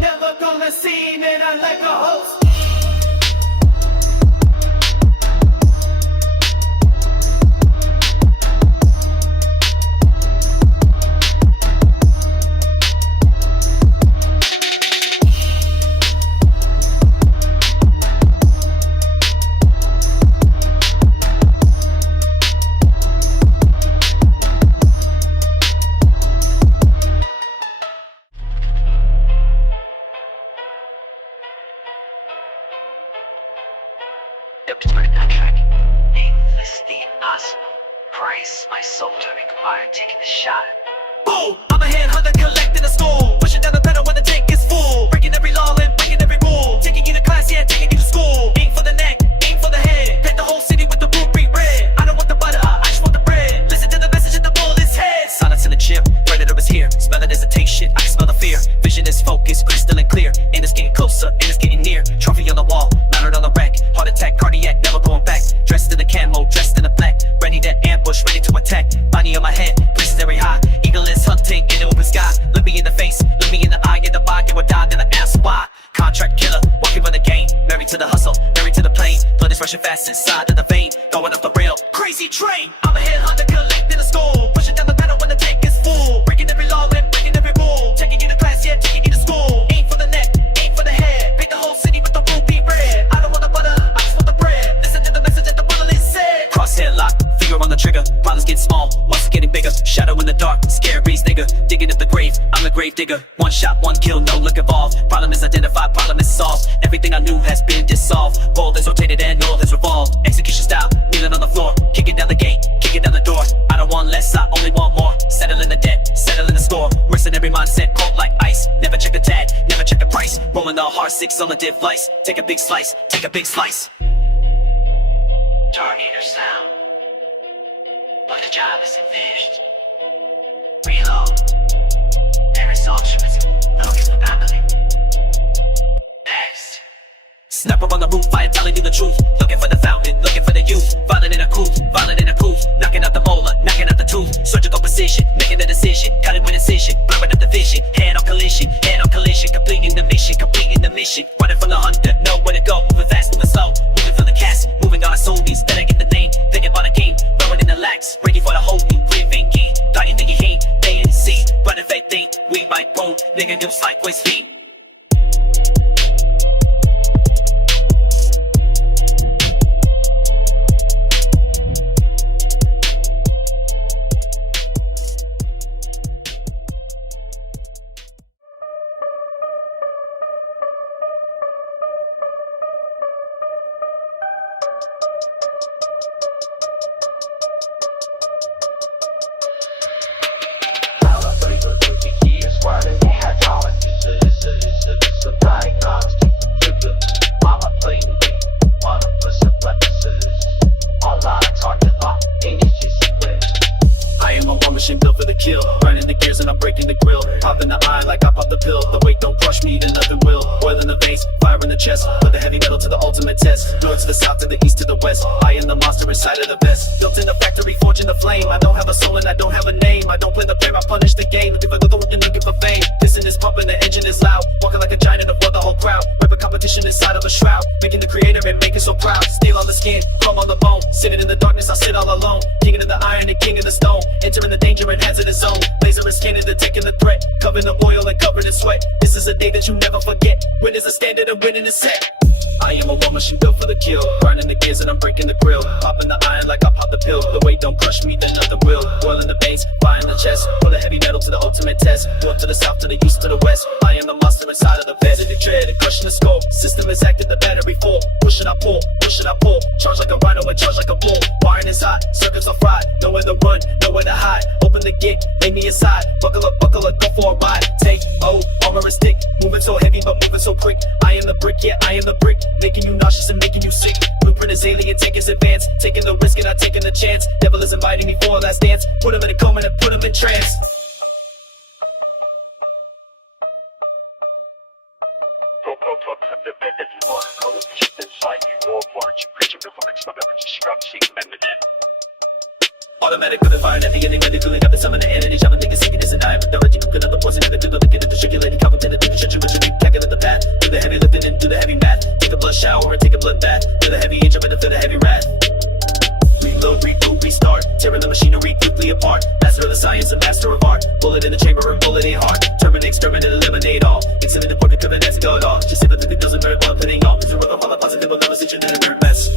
Never gonna see and I like a host. Up to my contract. Nameless the impossible. Price my soul to require taking a shot. Boom! I'm a headhunter collecting a school. Pushing down the pedal when the tank is full. Breaking every law and breaking every rule. Taking you to class, yeah, taking you to school. Aim for the neck, aim for the head. Paint the whole city with the ruby red. I don't want the butter, I just want the bread. Listen to the message in the bullet's head. Silence in the chip, predator is here. Smell it as it takes shit, I can smell the fear. Vision is focused, crystal and clear. And it's getting closer, and it's getting near. Trophy on the wall, mounted on the rack. Heart attack, cardiac, never going back. Dressed in the camo, dressed in the black. Ready to ambush, ready to attack. Body on my head, places very high. Eagle is hunting in the open sky. Look me in the face, look me in the eye, and the body pushing fast inside of the vein, going up the rail. Crazy train, I'm a headhunter collecting a score, pushing down the pedal when the tank is full, breaking every law and breaking every rule, taking you to class, yeah, taking you to school. Aim for the neck, aim for the head, paint the whole city with the ruby red. I don't want the butter, I just want the bread. Listen to the message that the bottle is said. Crosshair lock, finger on the trigger, problems get small, once getting bigger. Shadow in the dark, scare beast nigga, digging up the grave, I'm the grave digger. One shot, one kill, no look involved. Problem is identified, problem is solved. Everything I knew has been dissolved. Bold is rotated and all is revolved. Execution style, kneeling on the floor, kicking down the gate, kicking down the door. I don't want less, I only want more. Settling the debt, settling the score. Worse than every mindset, cold like ice. Never check the tag, never check the price. Rolling the hard six on the div lice. Take a big slice, take a big slice. Tornado sound, but the job isn't finished. Reload. There is ultimate, looking for family. Next. Snapper on the roof, I am telling you the truth. Looking for the fountain, looking for the youth. Violent in a coupe, violent in a coupe. Knocking out the molar, knocking out the tooth. Surgical precision, making the decision. Cut it with incision, blurring up the vision. Head on collision, completing the mission, completing the mission. Running from the hunter, know where to go. Moving fast, moving slow, moving for the cast. Moving on soldiers, better get the name. Thinking about a game, rolling in the lax. Ready for the whole new living game. Thought you think you ain't, they ain't see. Running fake thing, we might boom. Nigga, news like waist feet. Automatic with the fire at the ending when they feeling up the summer, the energy shopping, thinking sinking is an eye. But the legend could another poison in the good looking at the circulating, competent, the shut your calculate the path. Do the heavy lifting and do the heavy math. Take a blood shower or take a blood bath. Feel the heavy inch, I'm gonna feel the heavy wrath. Reload, reboot, restart. Tearing the machinery quickly apart. Master of the science, a master of art. Bullet in the chamber and bullet ain't hard. Terminate, exterminate, eliminate all. Incident, important, covenant, that's go at all. Just sympathetic doesn't hurt while putting off. It's a rubber, all positive, will never sit you in a nerd mess.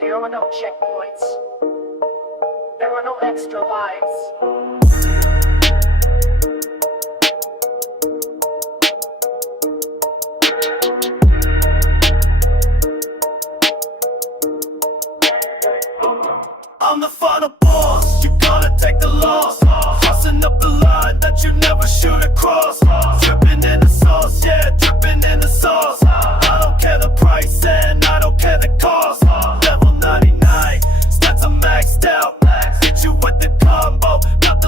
There are no checkpoints. There are no extra lives. I'm the final boss, you gotta take the loss. Crossing up the line that you never shoot across. Dripping in the sauce, yeah, dripping in the sauce. I don't care the price and I don't care the cost. Level 99, stats are maxed out. Hit you with the combo, not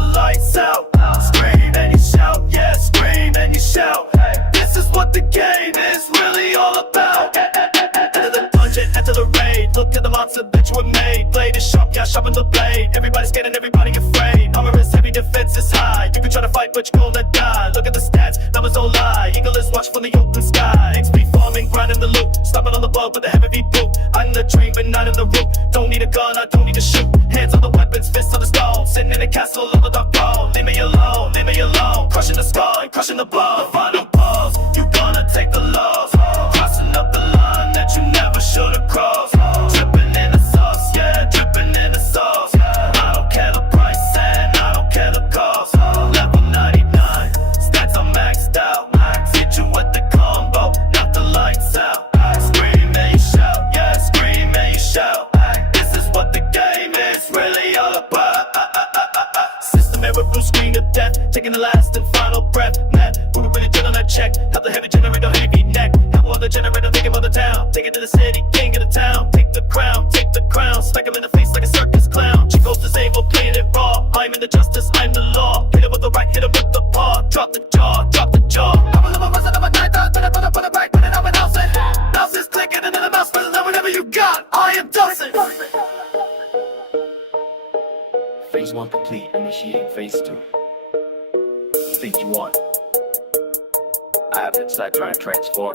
This is what the game is really all about. Enter the dungeon, enter the raid. Look at the monster that you have made. Blade is sharp, yeah, sharpen the blade. Everybody's scared and everybody afraid. Armor is heavy, defense is high. You can try to fight, but you're gonna die. Look at the stats, numbers don't lie. Eagle is watching from the open sky. XP farming, grinding the loot. Stomping on the bug with a heavy beat boot. I'm in the dream, but not in the root. Don't need a gun, I don't need to shoot. Hands on the weapons, fists on the stone. Sitting in a castle on the dark throne. Leave me alone, leave me alone. Crushing the skull and crushing the blow. The final pause, you gonna take the loss. Crossing up the line that you never should've crossed. Dripping in the sauce, yeah, dripping in the sauce. I don't care the price and I don't care the cost. Level 99, stats are maxed out. Hit you with the combo, knock the lights out. Scream and you shout, yeah, scream and you shout. This is what the game is really all about. System error, blue screen of death. Taking the last and final breath. Man, who can really turn on that check? Have the heavy generator, heavy neck. Have all the generator thinking about the town. Take it to the city, king of the town. Take the crown, smack him in the face like a circus clown. She goes disabled, playing it raw. I'm in the justice, I'm the law. Hit him with the right, hit him with the paw. Drop the jaw, drop the jaw. I'm a little person of a night thought, then I put it back, put it up and house it. Mouse is clicking and then the mouse presses out whatever you got. I am Dawson. Phase 1 complete, initiate phase 2. Think you want. I have inside trying to transform.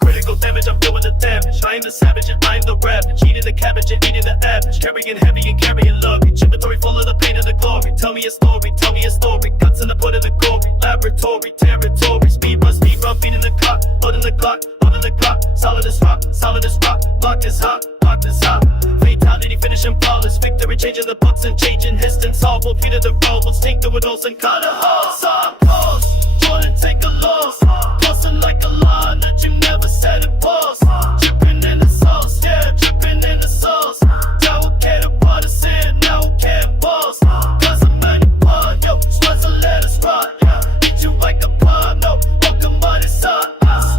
Critical damage, I'm doing the damage. I am the savage and I'm the ravage. Eating the cabbage and eating the average. Carrying heavy and carrying luggage. Inventory full of the pain and the glory. Tell me a story, tell me a story. Cuts in the put in the gory. Laboratory, territory. Speed run, beating the clock. Loading the clock, loading the clock. Solid as rock, solid as rock. Locked as hot, locked as hot. Fatality, finishing flawless. Victory, changing the books and changing history. Solve, repeated the role. We'll stink the widows and cut a hole. Some pause, Jordan, take a loss. Busting like a line that you never said it was. Dripping in the sauce, yeah, dripping in the sauce. Don't care about the sin, now care boss. Cause I'm in your blood, yo, stress and let us rot, yeah. Hit you like a pun, no, welcome on the sun.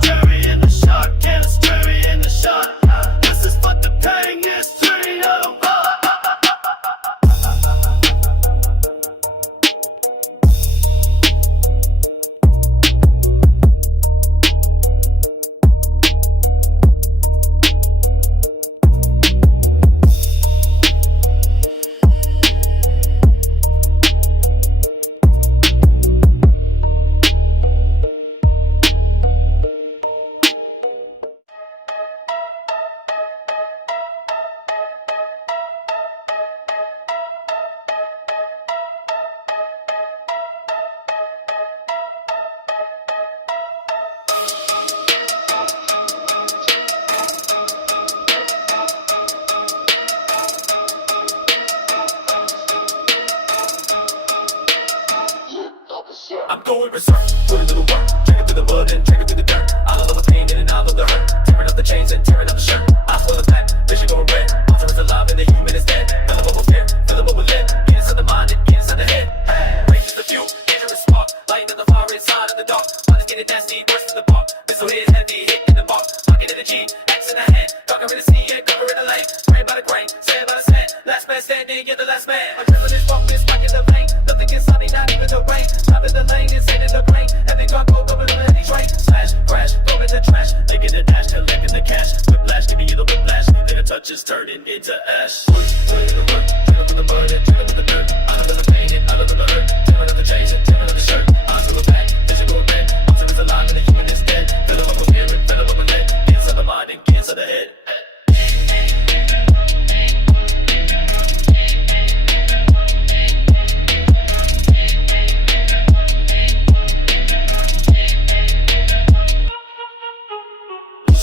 Scary in the shot, can't scary in the shot. This is what the pain is, 3 oh. I'm going berserk, put it to the work. Check it through the mud and check it through the dirt. I love the pain and I love the hurt. Tearing up the chains and tearing up the shirt. I spoil the fat, vision going red. Monster is alive and the human is dead. Fill them up with fear, fill them up with lead. Get inside the mind and get inside the head. Rage is the fuel, dangerous spark. Light in the fire inside of the dark. Mind is getting nasty, worse than the park. Missile hit heavy, hit in the mark. Locking in the G, X in the head. Darker in the sea and cover in the lane. Sprayed by the grain, sand by the sand. Last man standing, you're the last man. Adrenaline pump is back in the vein. Nothing can stop me, not even the rain. Top in the lane, it's in the brain. Every car go double in the train. Slash, crash, throw in the trash. Licking the dash till licking the cash. Whiplash, giving you the whiplash. Then the touch is turning into ash. Put it to the work, check it the mud and check it the dirt. I love the pain and I love the hurt. Tearing up the chains and tearing up the shirt. Onto the back, vision go red. Monster is alive and the human is dead. Fill them up with fear and fill them up with lead. Get inside the mind and get inside the head.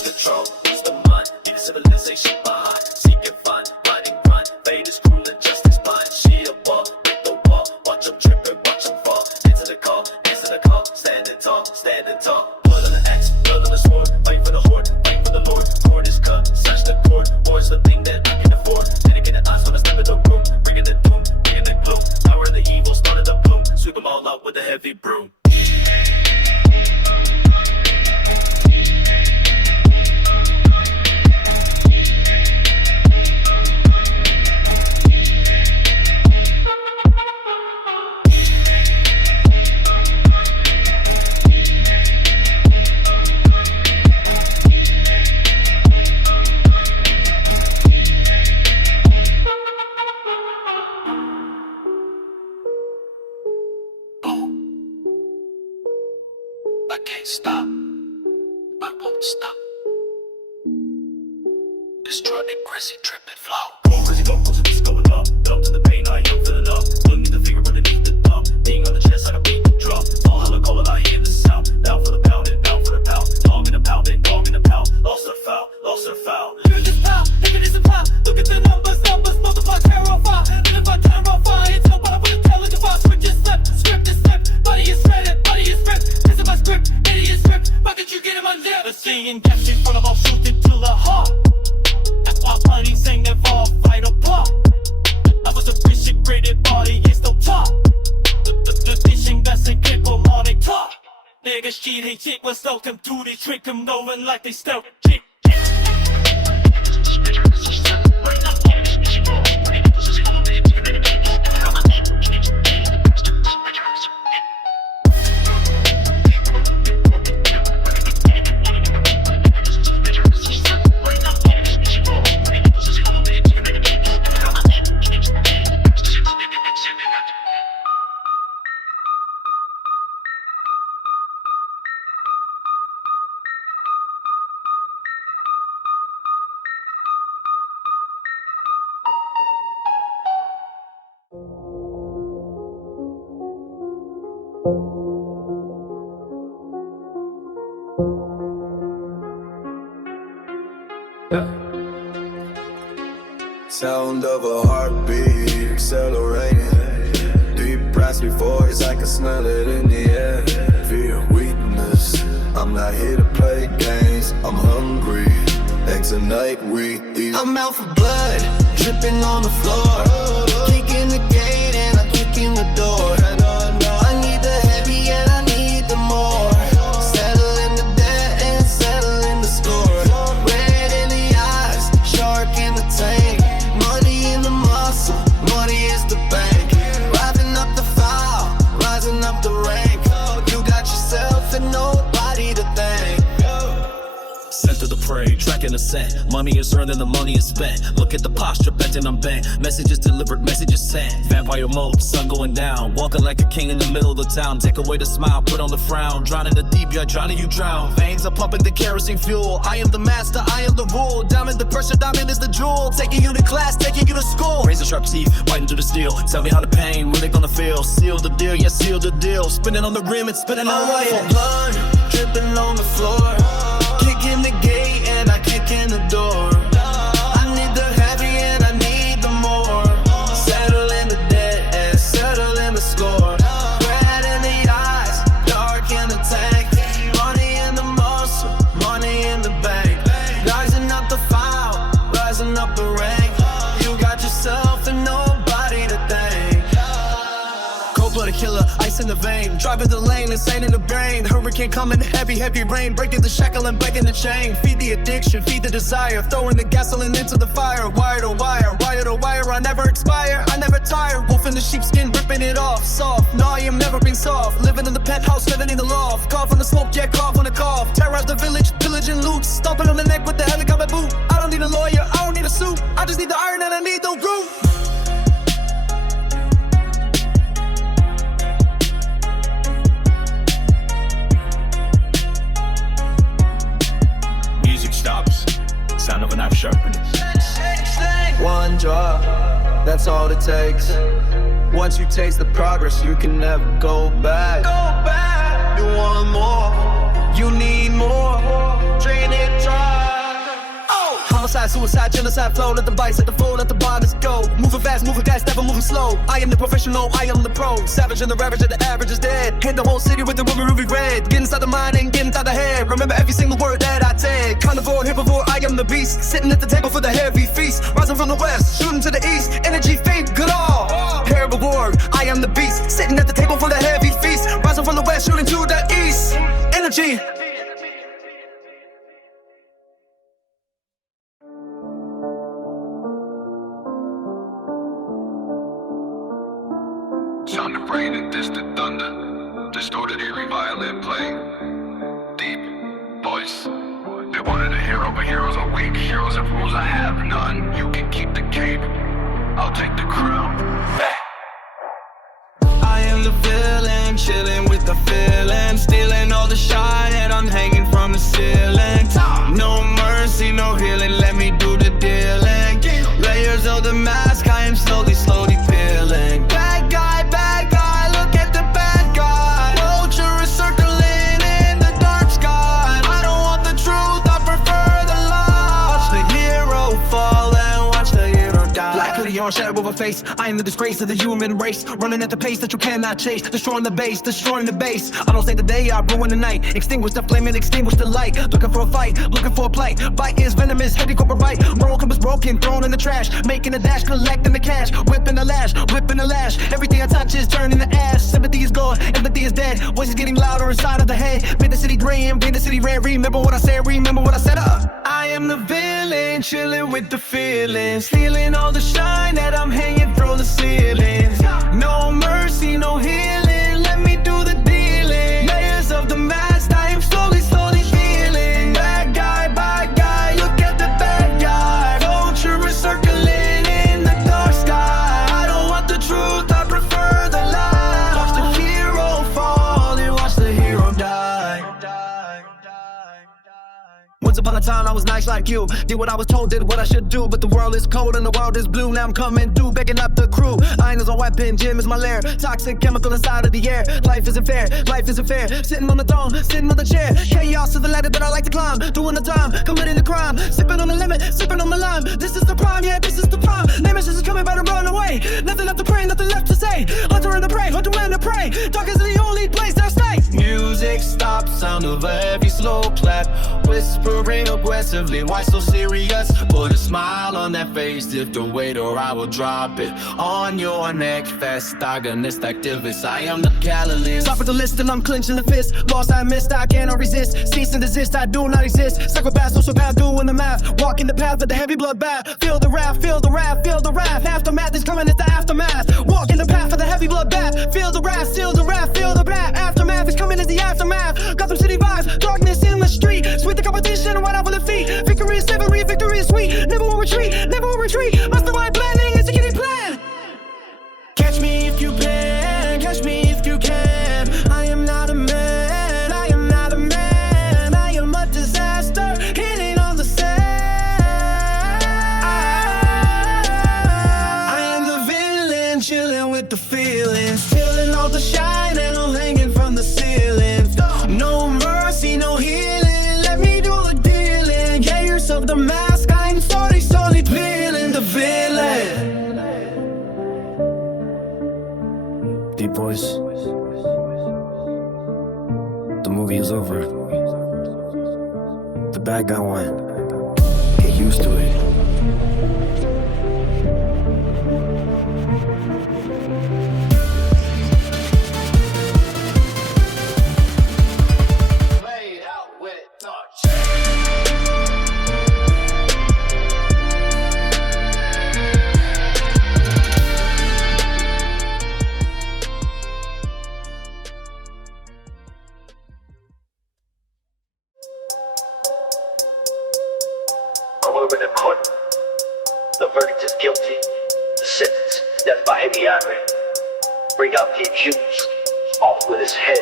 Control, use the mind, need a civilization behind. Seek and find, fighting grind. Fate is cruel and justice blind. She a wall, break the wall. Watch them trip and watch them fall. Answer the call, standing tall. Blood on the axe, blood on the sword. Fight for the horde, fight for the Lord. Cord is cut, slash the cord. War is the thing that I can afford. Dedicated eyes on the step of the room. Bringing the doom, bringing the gloom. Power of the evil, started the bloom. Sweep them all out with a heavy broom. can't stop. I won't stop. Destroy the crazy tripping flow. Crazy flow, it's going up. Down to the pain, I am filling up. Look me the finger underneath the thumb. Being on the chest, I can beat the drum. All hella cold, I hear the sound. Down for the pounding, down for the pound. Dog in the pounding, dog in the pound. Lost her foul, lost her foul. Look at this pound, if it isn't pound. Look at the numbers, multiply, terrify. And if I terrify, it's no one with intelligence. Switch is slip, script is slip. Body is shredded, body is ripped. This is my script, idiot script. Why can't you get him unzipped? The scene, catch in front of all, shoot it to the heart. While plenty sing that fall, fight or pop. I was appreciated, body is still top. The dishing best and clip on morning top. Niggas cheat, hate chick, was welcome to the trick, them knowing like they still chick. Sound of a heartbeat accelerating. Deep raspy voice, I can smell it in the air. Fear weakness, I'm not here to play games. I'm hungry, eggs and night we eat. I'm out for blood, dripping on the floor. Kicking the gate and I kick in the door. I need the heavy and I need the more. Settle in the debt and settle in the score. Red in the eyes, shark in the tank. Money in the muscle, money is the bank. Rising up the file, rising up the rank. You got yourself and nobody to thank. Sent to the prey, tracking the scent. Money is earned and the money is spent. Look at the posture, betting I'm bent. Messages delivered, messages sent. Vampire mode, sun going down. Walking like a king in the middle of the town. Take away the smile, put on the frown. Drown in the deep, yeah, drowning you drown. Veins are pumping the kerosene fuel. I am the master, I am the rule. Diamond the pressure, diamond is the jewel. Taking you to class, taking you to school. Razor sharp teeth, biting through the steel. Tell me how the pain, really gonna feel. Seal the deal, yeah, seal the deal. Spinning on the rim and spinning on the wheel. Blood dripping on the floor. Kick in the gate and I kick in the door. I need the heavy and I need the more. Settle in the debt and settle in the score. Red in the eyes, dark in the tank. Money in the muscle, money in the bank. Rising up the file, rising up the rank. You got yourself and nobody to thank. Cold-blooded killer, ice in the vein. Driving the lane, insane in the brain. Hurricane coming, heavy, heavy rain. Breaking the shackle and breaking the chain. Feed the addiction, feed the desire. Throwing the gasoline into the fire. Wire to wire, wire to wire. I never expire, I never tire. Wolf in the sheepskin, ripping it off. Soft, no, I am never being soft. Living in the penthouse, living in the loft. Cough on the smoke, yeah, cough on the cough. Terrorize the village, pillaging loot. Stomping on the neck with the helicopter boot. I don't need a lawyer, I don't need a suit. I just need the iron and I need the root. Stops, sound of a knife sharpening. One drop, that's all it takes. Once you taste the progress, you can never go back. You want more, you need more. Drain it dry. Homicide, suicide, genocide flow. Let the bites, let the flow, let the bodies go. Moving fast, moving fast, never moving slow. I am the professional, I am the pro. Savage and the ravage and the average is dead. Hit the whole city with the ruby red. Get inside the mind and get inside the head. Remember every single word that I take. Carnivore, herbivore, I am the beast. Sitting at the table for the heavy feast. Rising from the west, shooting to the east. Energy, fate, good all. Herbivore, I am the beast. Sitting at the table for the heavy feast. Rising from the west, shooting to the east. Energy. Sound of rain and distant thunder, distorted eerie violin playing. Deep voice. They wanted a hero, but heroes are weak. Heroes have rules, I have none. You can keep the cape, I'll take the crown. I am the villain, chilling with the feeling, stealing all the shine. on shadow of a face. I am the disgrace of the human race, running at the pace that you cannot chase, destroying the base, destroying the base. I don't save the day, I ruin the night, extinguish the flame and extinguish the light. Looking for a fight, looking for a plight. Bite is venomous, heavy corporate bite. Moral compass broken, thrown in the trash, making a dash, collecting the cash, whipping the lash, whipping the lash. Everything I touch is turning to ash. Sympathy is gone, empathy is dead. Voices getting louder inside of the head. Made the city dream, made the city red. Remember what I said, remember what I said. I am the villain, chilling with the feelings, stealing all the shine that I'm hanging from the ceilings. No mercy, no healing. Let me do the dealing. Layers of the mask, I am slowly, slowly feeling. Bad guy, look at the bad guy. Vulture is circling in the dark sky. I don't want the truth, I prefer the lie. Watch the hero fall and watch the hero die. Once upon a time I was nice like you, did what I was told, did what I should do. But the world is cold and the world is blue. Now I'm coming through, begging up the crew. Iron is a weapon, gym is my lair. Toxic chemical inside of the air. Life isn't fair, life isn't fair. Sitting on the throne, sitting on the chair. Chaos is the ladder that I like to climb. Doing the time, committing the crime. Sipping on the limit, sipping on my lime. This is the prime, yeah, this is the prime. Nemesis is coming, better run away. Nothing left to pray, nothing left to say. Hunter and the prey, hunter and the prey. Dark is the only place I'll stay. Music stop, sound of a heavy slow clap. Whispering aggressively, why so serious? Put a smile on that face, if the weight or I will drop it on your neck. Fast agonist activist, I am the catalyst. Stop at the list and I'm clenching the fist. Lost, I missed, I cannot resist. Cease and desist, I do not exist. Psychopath, sociopath, doing the math. Walking the path of the heavy bloodbath. Feel the wrath, feel the wrath, feel the wrath. Aftermath is coming, it's the aftermath. Walking the path of the heavy bloodbath. Feel the wrath, feel the wrath, feel the wrath. Aftermath is coming, it's the aftermath. Gotham City vibes, darkness in the street. Sweet the competition, right off of the feet. Victory is savory, victory is sweet. Never will retreat, never will retreat. Mastermind planning, executing plan. Catch me if you can, catch me if you can. I am not a man, I am not a man. I am a disaster, hitting on the sand. I am the villain, chilling with the feelings, stealing all the shine and I'm hanging from the ceiling. No mercy, no healing. Let me do the dealing. Layers of the mask, I'm slowly, slowly peeling the villain. Deep voice. The movie is over. The bad guy won. Get used to it. We're in court. The verdict is guilty. The sentence, death by heavy iron. Bring out the accused, off with his head.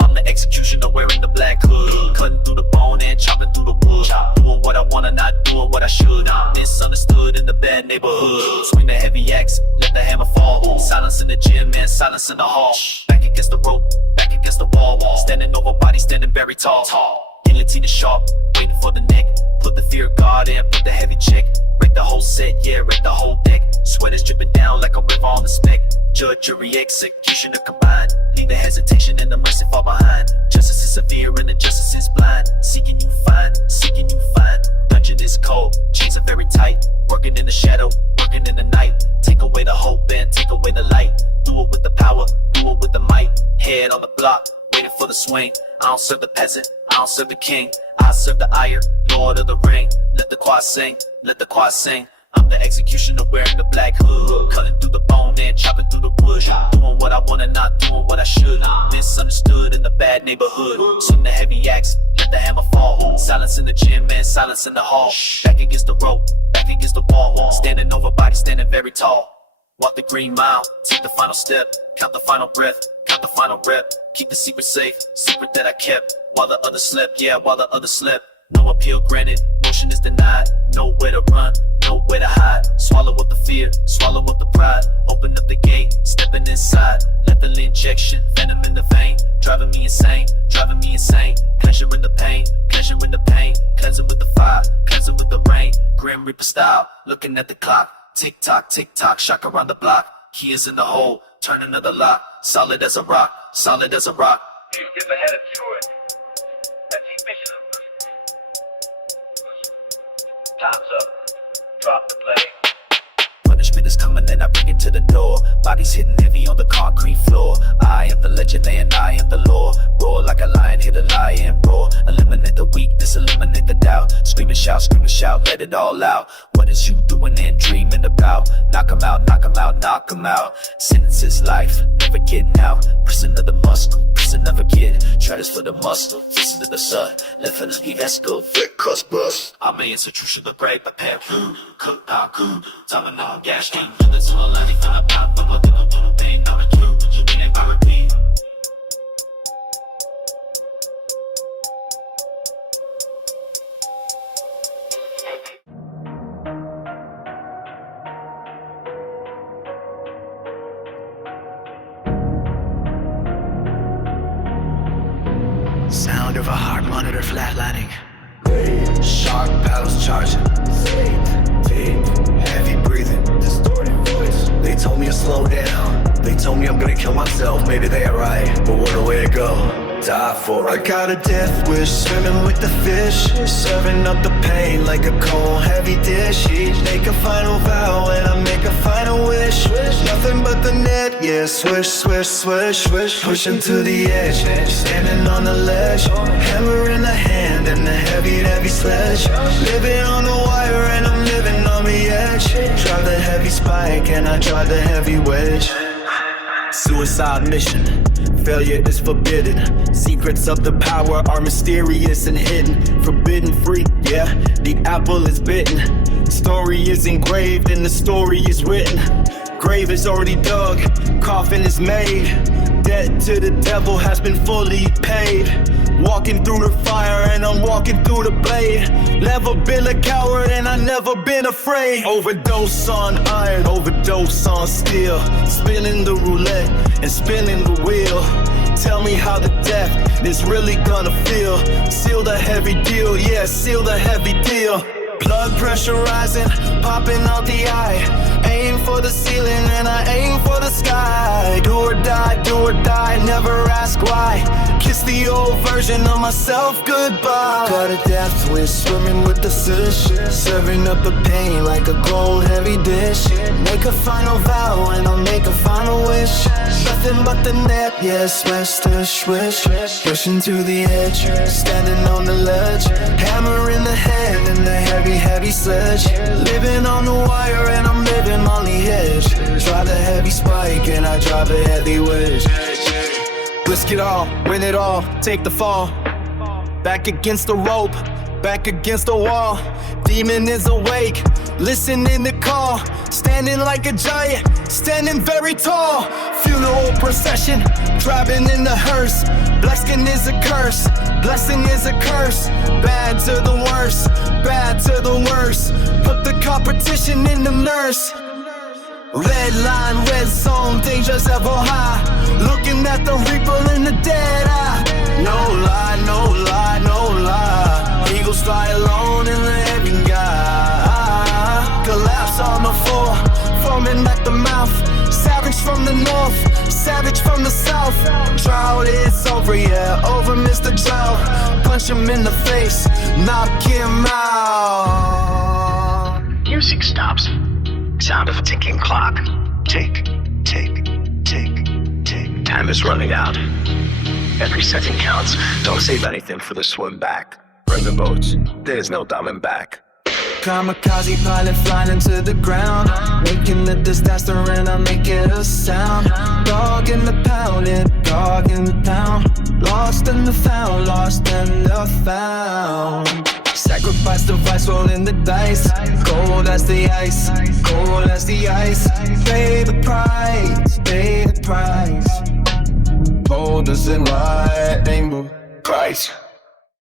I'm the executioner wearing the black hood, cutting through the bone and chopping through the wood. Doing what I wanna, not doing what I should. Misunderstood in the bad neighborhood. Swing the heavy axe, let the hammer fall. Silence in the gym and silence in the hall. Back against the rope, back against the wall. Standing over body, standing very tall. Guillotine is sharp, waiting for the neck. Put the fear of God in, put the heavy check. Break the whole set, yeah, break the whole deck. Sweat is dripping down like a river on the spec. Judge, jury, executioner combined. Leave the hesitation and the mercy far behind. Justice is severe and the justice is blind. Seeking you find, seeking you find. Dungeon is cold, chains are very tight. Working in the shadow, working in the night. Take away the hope and take away the light. Do it with the power, do it with the might. Head on the block, waiting for the swing. I don't serve the peasant, I don't serve the king. I serve the iron, Lord of the ring. Let the choir sing, let the choir sing. I'm the executioner wearing the black hood, cutting through the bone and chopping through the wood. Doing what I wanna, not doing what I should. Misunderstood in the bad neighborhood. Swing the heavy axe, let the hammer fall. Silence in the gym and silence in the hall. Back against the rope, back against the wall. Standing over body, standing very tall. Walk the green mile, take the final step. Count the final breath, count the final rep. Keep the secret safe, secret that I kept. While the others slept, yeah, while the others slept. No appeal granted, motion is denied. Nowhere to run, nowhere to hide. Swallow up the fear, swallow up the pride. Open up the gate, stepping inside. Lethal injection, venom in the vein. Driving me insane, driving me insane. Pleasure in the pain, pleasure in the pain. Cleansing with the fire, cleansing with the rain. Grim Reaper style, looking at the clock. Tick tock, shock around the block. Key is in the hole, turn another lock. Solid as a rock, solid as a rock. You ever had a truant? That's efficient. Time's up. Drop the play. Punishment is coming and I bring it to the door. Bodies hitting heavy on the concrete floor. I am the legend and I am the law. Roar like a lion, hit a lion, roar. Eliminate the weakness, eliminate the doubt. Scream and shout, let it all out. What is you doing and dreaming about? Knock 'em out, knock 'em out, knock 'em out. Sentence is life, never getting out. Prison of the muscle, prison of a kid. Traders for the muscle, listen to the sun. Left for the Evesco, Vic Cuss Bus. I'm an institution, the great, but pay food. Cook, not cool. Time and now, gas, game. That's all I need for the pop. But what I'm doing, pain, I'm a true. But you mean if I repeat? Sound of a heart monitor flatlining. Sharp paddles charging. Deep, heavy breathing. Distorted voice. They told me to slow down. They told me I'm gonna kill myself. Maybe they're right, but what a way to go. Die for it. I got a death wish, swimming with the fish. Serving up the pain like a cold, heavy dish. Make a final vow and I make a final wish. Nothing but the net, yeah. Swish, swish, swish, swish. Pushing to the edge, standing on the ledge. Hammer in the hand and the heavy, heavy sledge. Living on the wire and I'm living on the edge. Drive the heavy spike and I drive the heavy wedge. Suicide mission, failure is forbidden. Secrets of the power are mysterious and hidden. Forbidden fruit, yeah, the apple is bitten. Story is engraved and the story is written. Grave is already dug, coffin is made. Debt to the devil has been fully paid. Walking through the fire and I'm walking through the blade. Never been a coward and I never been afraid. Overdose on iron, overdose on steel. Spinning the roulette and spinning the wheel. Tell me how the death is really gonna feel. Seal the heavy deal, yeah, seal the heavy deal. Blood pressure rising, popping out the eye. Aim for the ceiling and I aim for the sky. Do or die, never ask why. Kiss the old version of myself goodbye. Got a death wish, swimming with the fish. Serving up the pain like a cold heavy dish. Make a final vow and I'll make a final wish. Nothing but the net, yeah, swish to swish. Pushing to the edge, standing on the ledge. Hammer in the hand and the heavy, heavy sledge. Living on the wire and I'm living on the edge. Drive the heavy spike and I drive a heavy wedge. Risk it all, win it all, take the fall. Back against the rope, back against the wall. Demon is awake, listening to call. Standing like a giant, standing very tall. Funeral procession, driving in the hearse. Black skin is a curse, blessing is a curse. Bad to the worst, bad to the worst. Put the competition in the nurse. Red line, red zone, dangers ever high. Looking at the reaper in the dead eye. No lie, no lie, no lie. Eagles fly alone in the heavy sky. Collapse on the floor, foaming at the mouth. Savage from the north, savage from the south. Drought is over, yeah, over Mr. Drought. Punch him in the face, knock him out. Music stops. Sound of a ticking clock. Tick, tick, tick, tick. Time is running out. Every second counts. Don't save anything for the swim back. Bring the boats. There's no diamond back. Kamikaze pilot flying into the ground. Making the disaster and I make it a sound. Dog in the pound, yeah, dog in the pound. Lost and the found, lost and the found. Sacrifice the vice, rolling the dice. Cold as the ice, cold as the ice. Pay the price, pay the price. Bold as in lightning, price.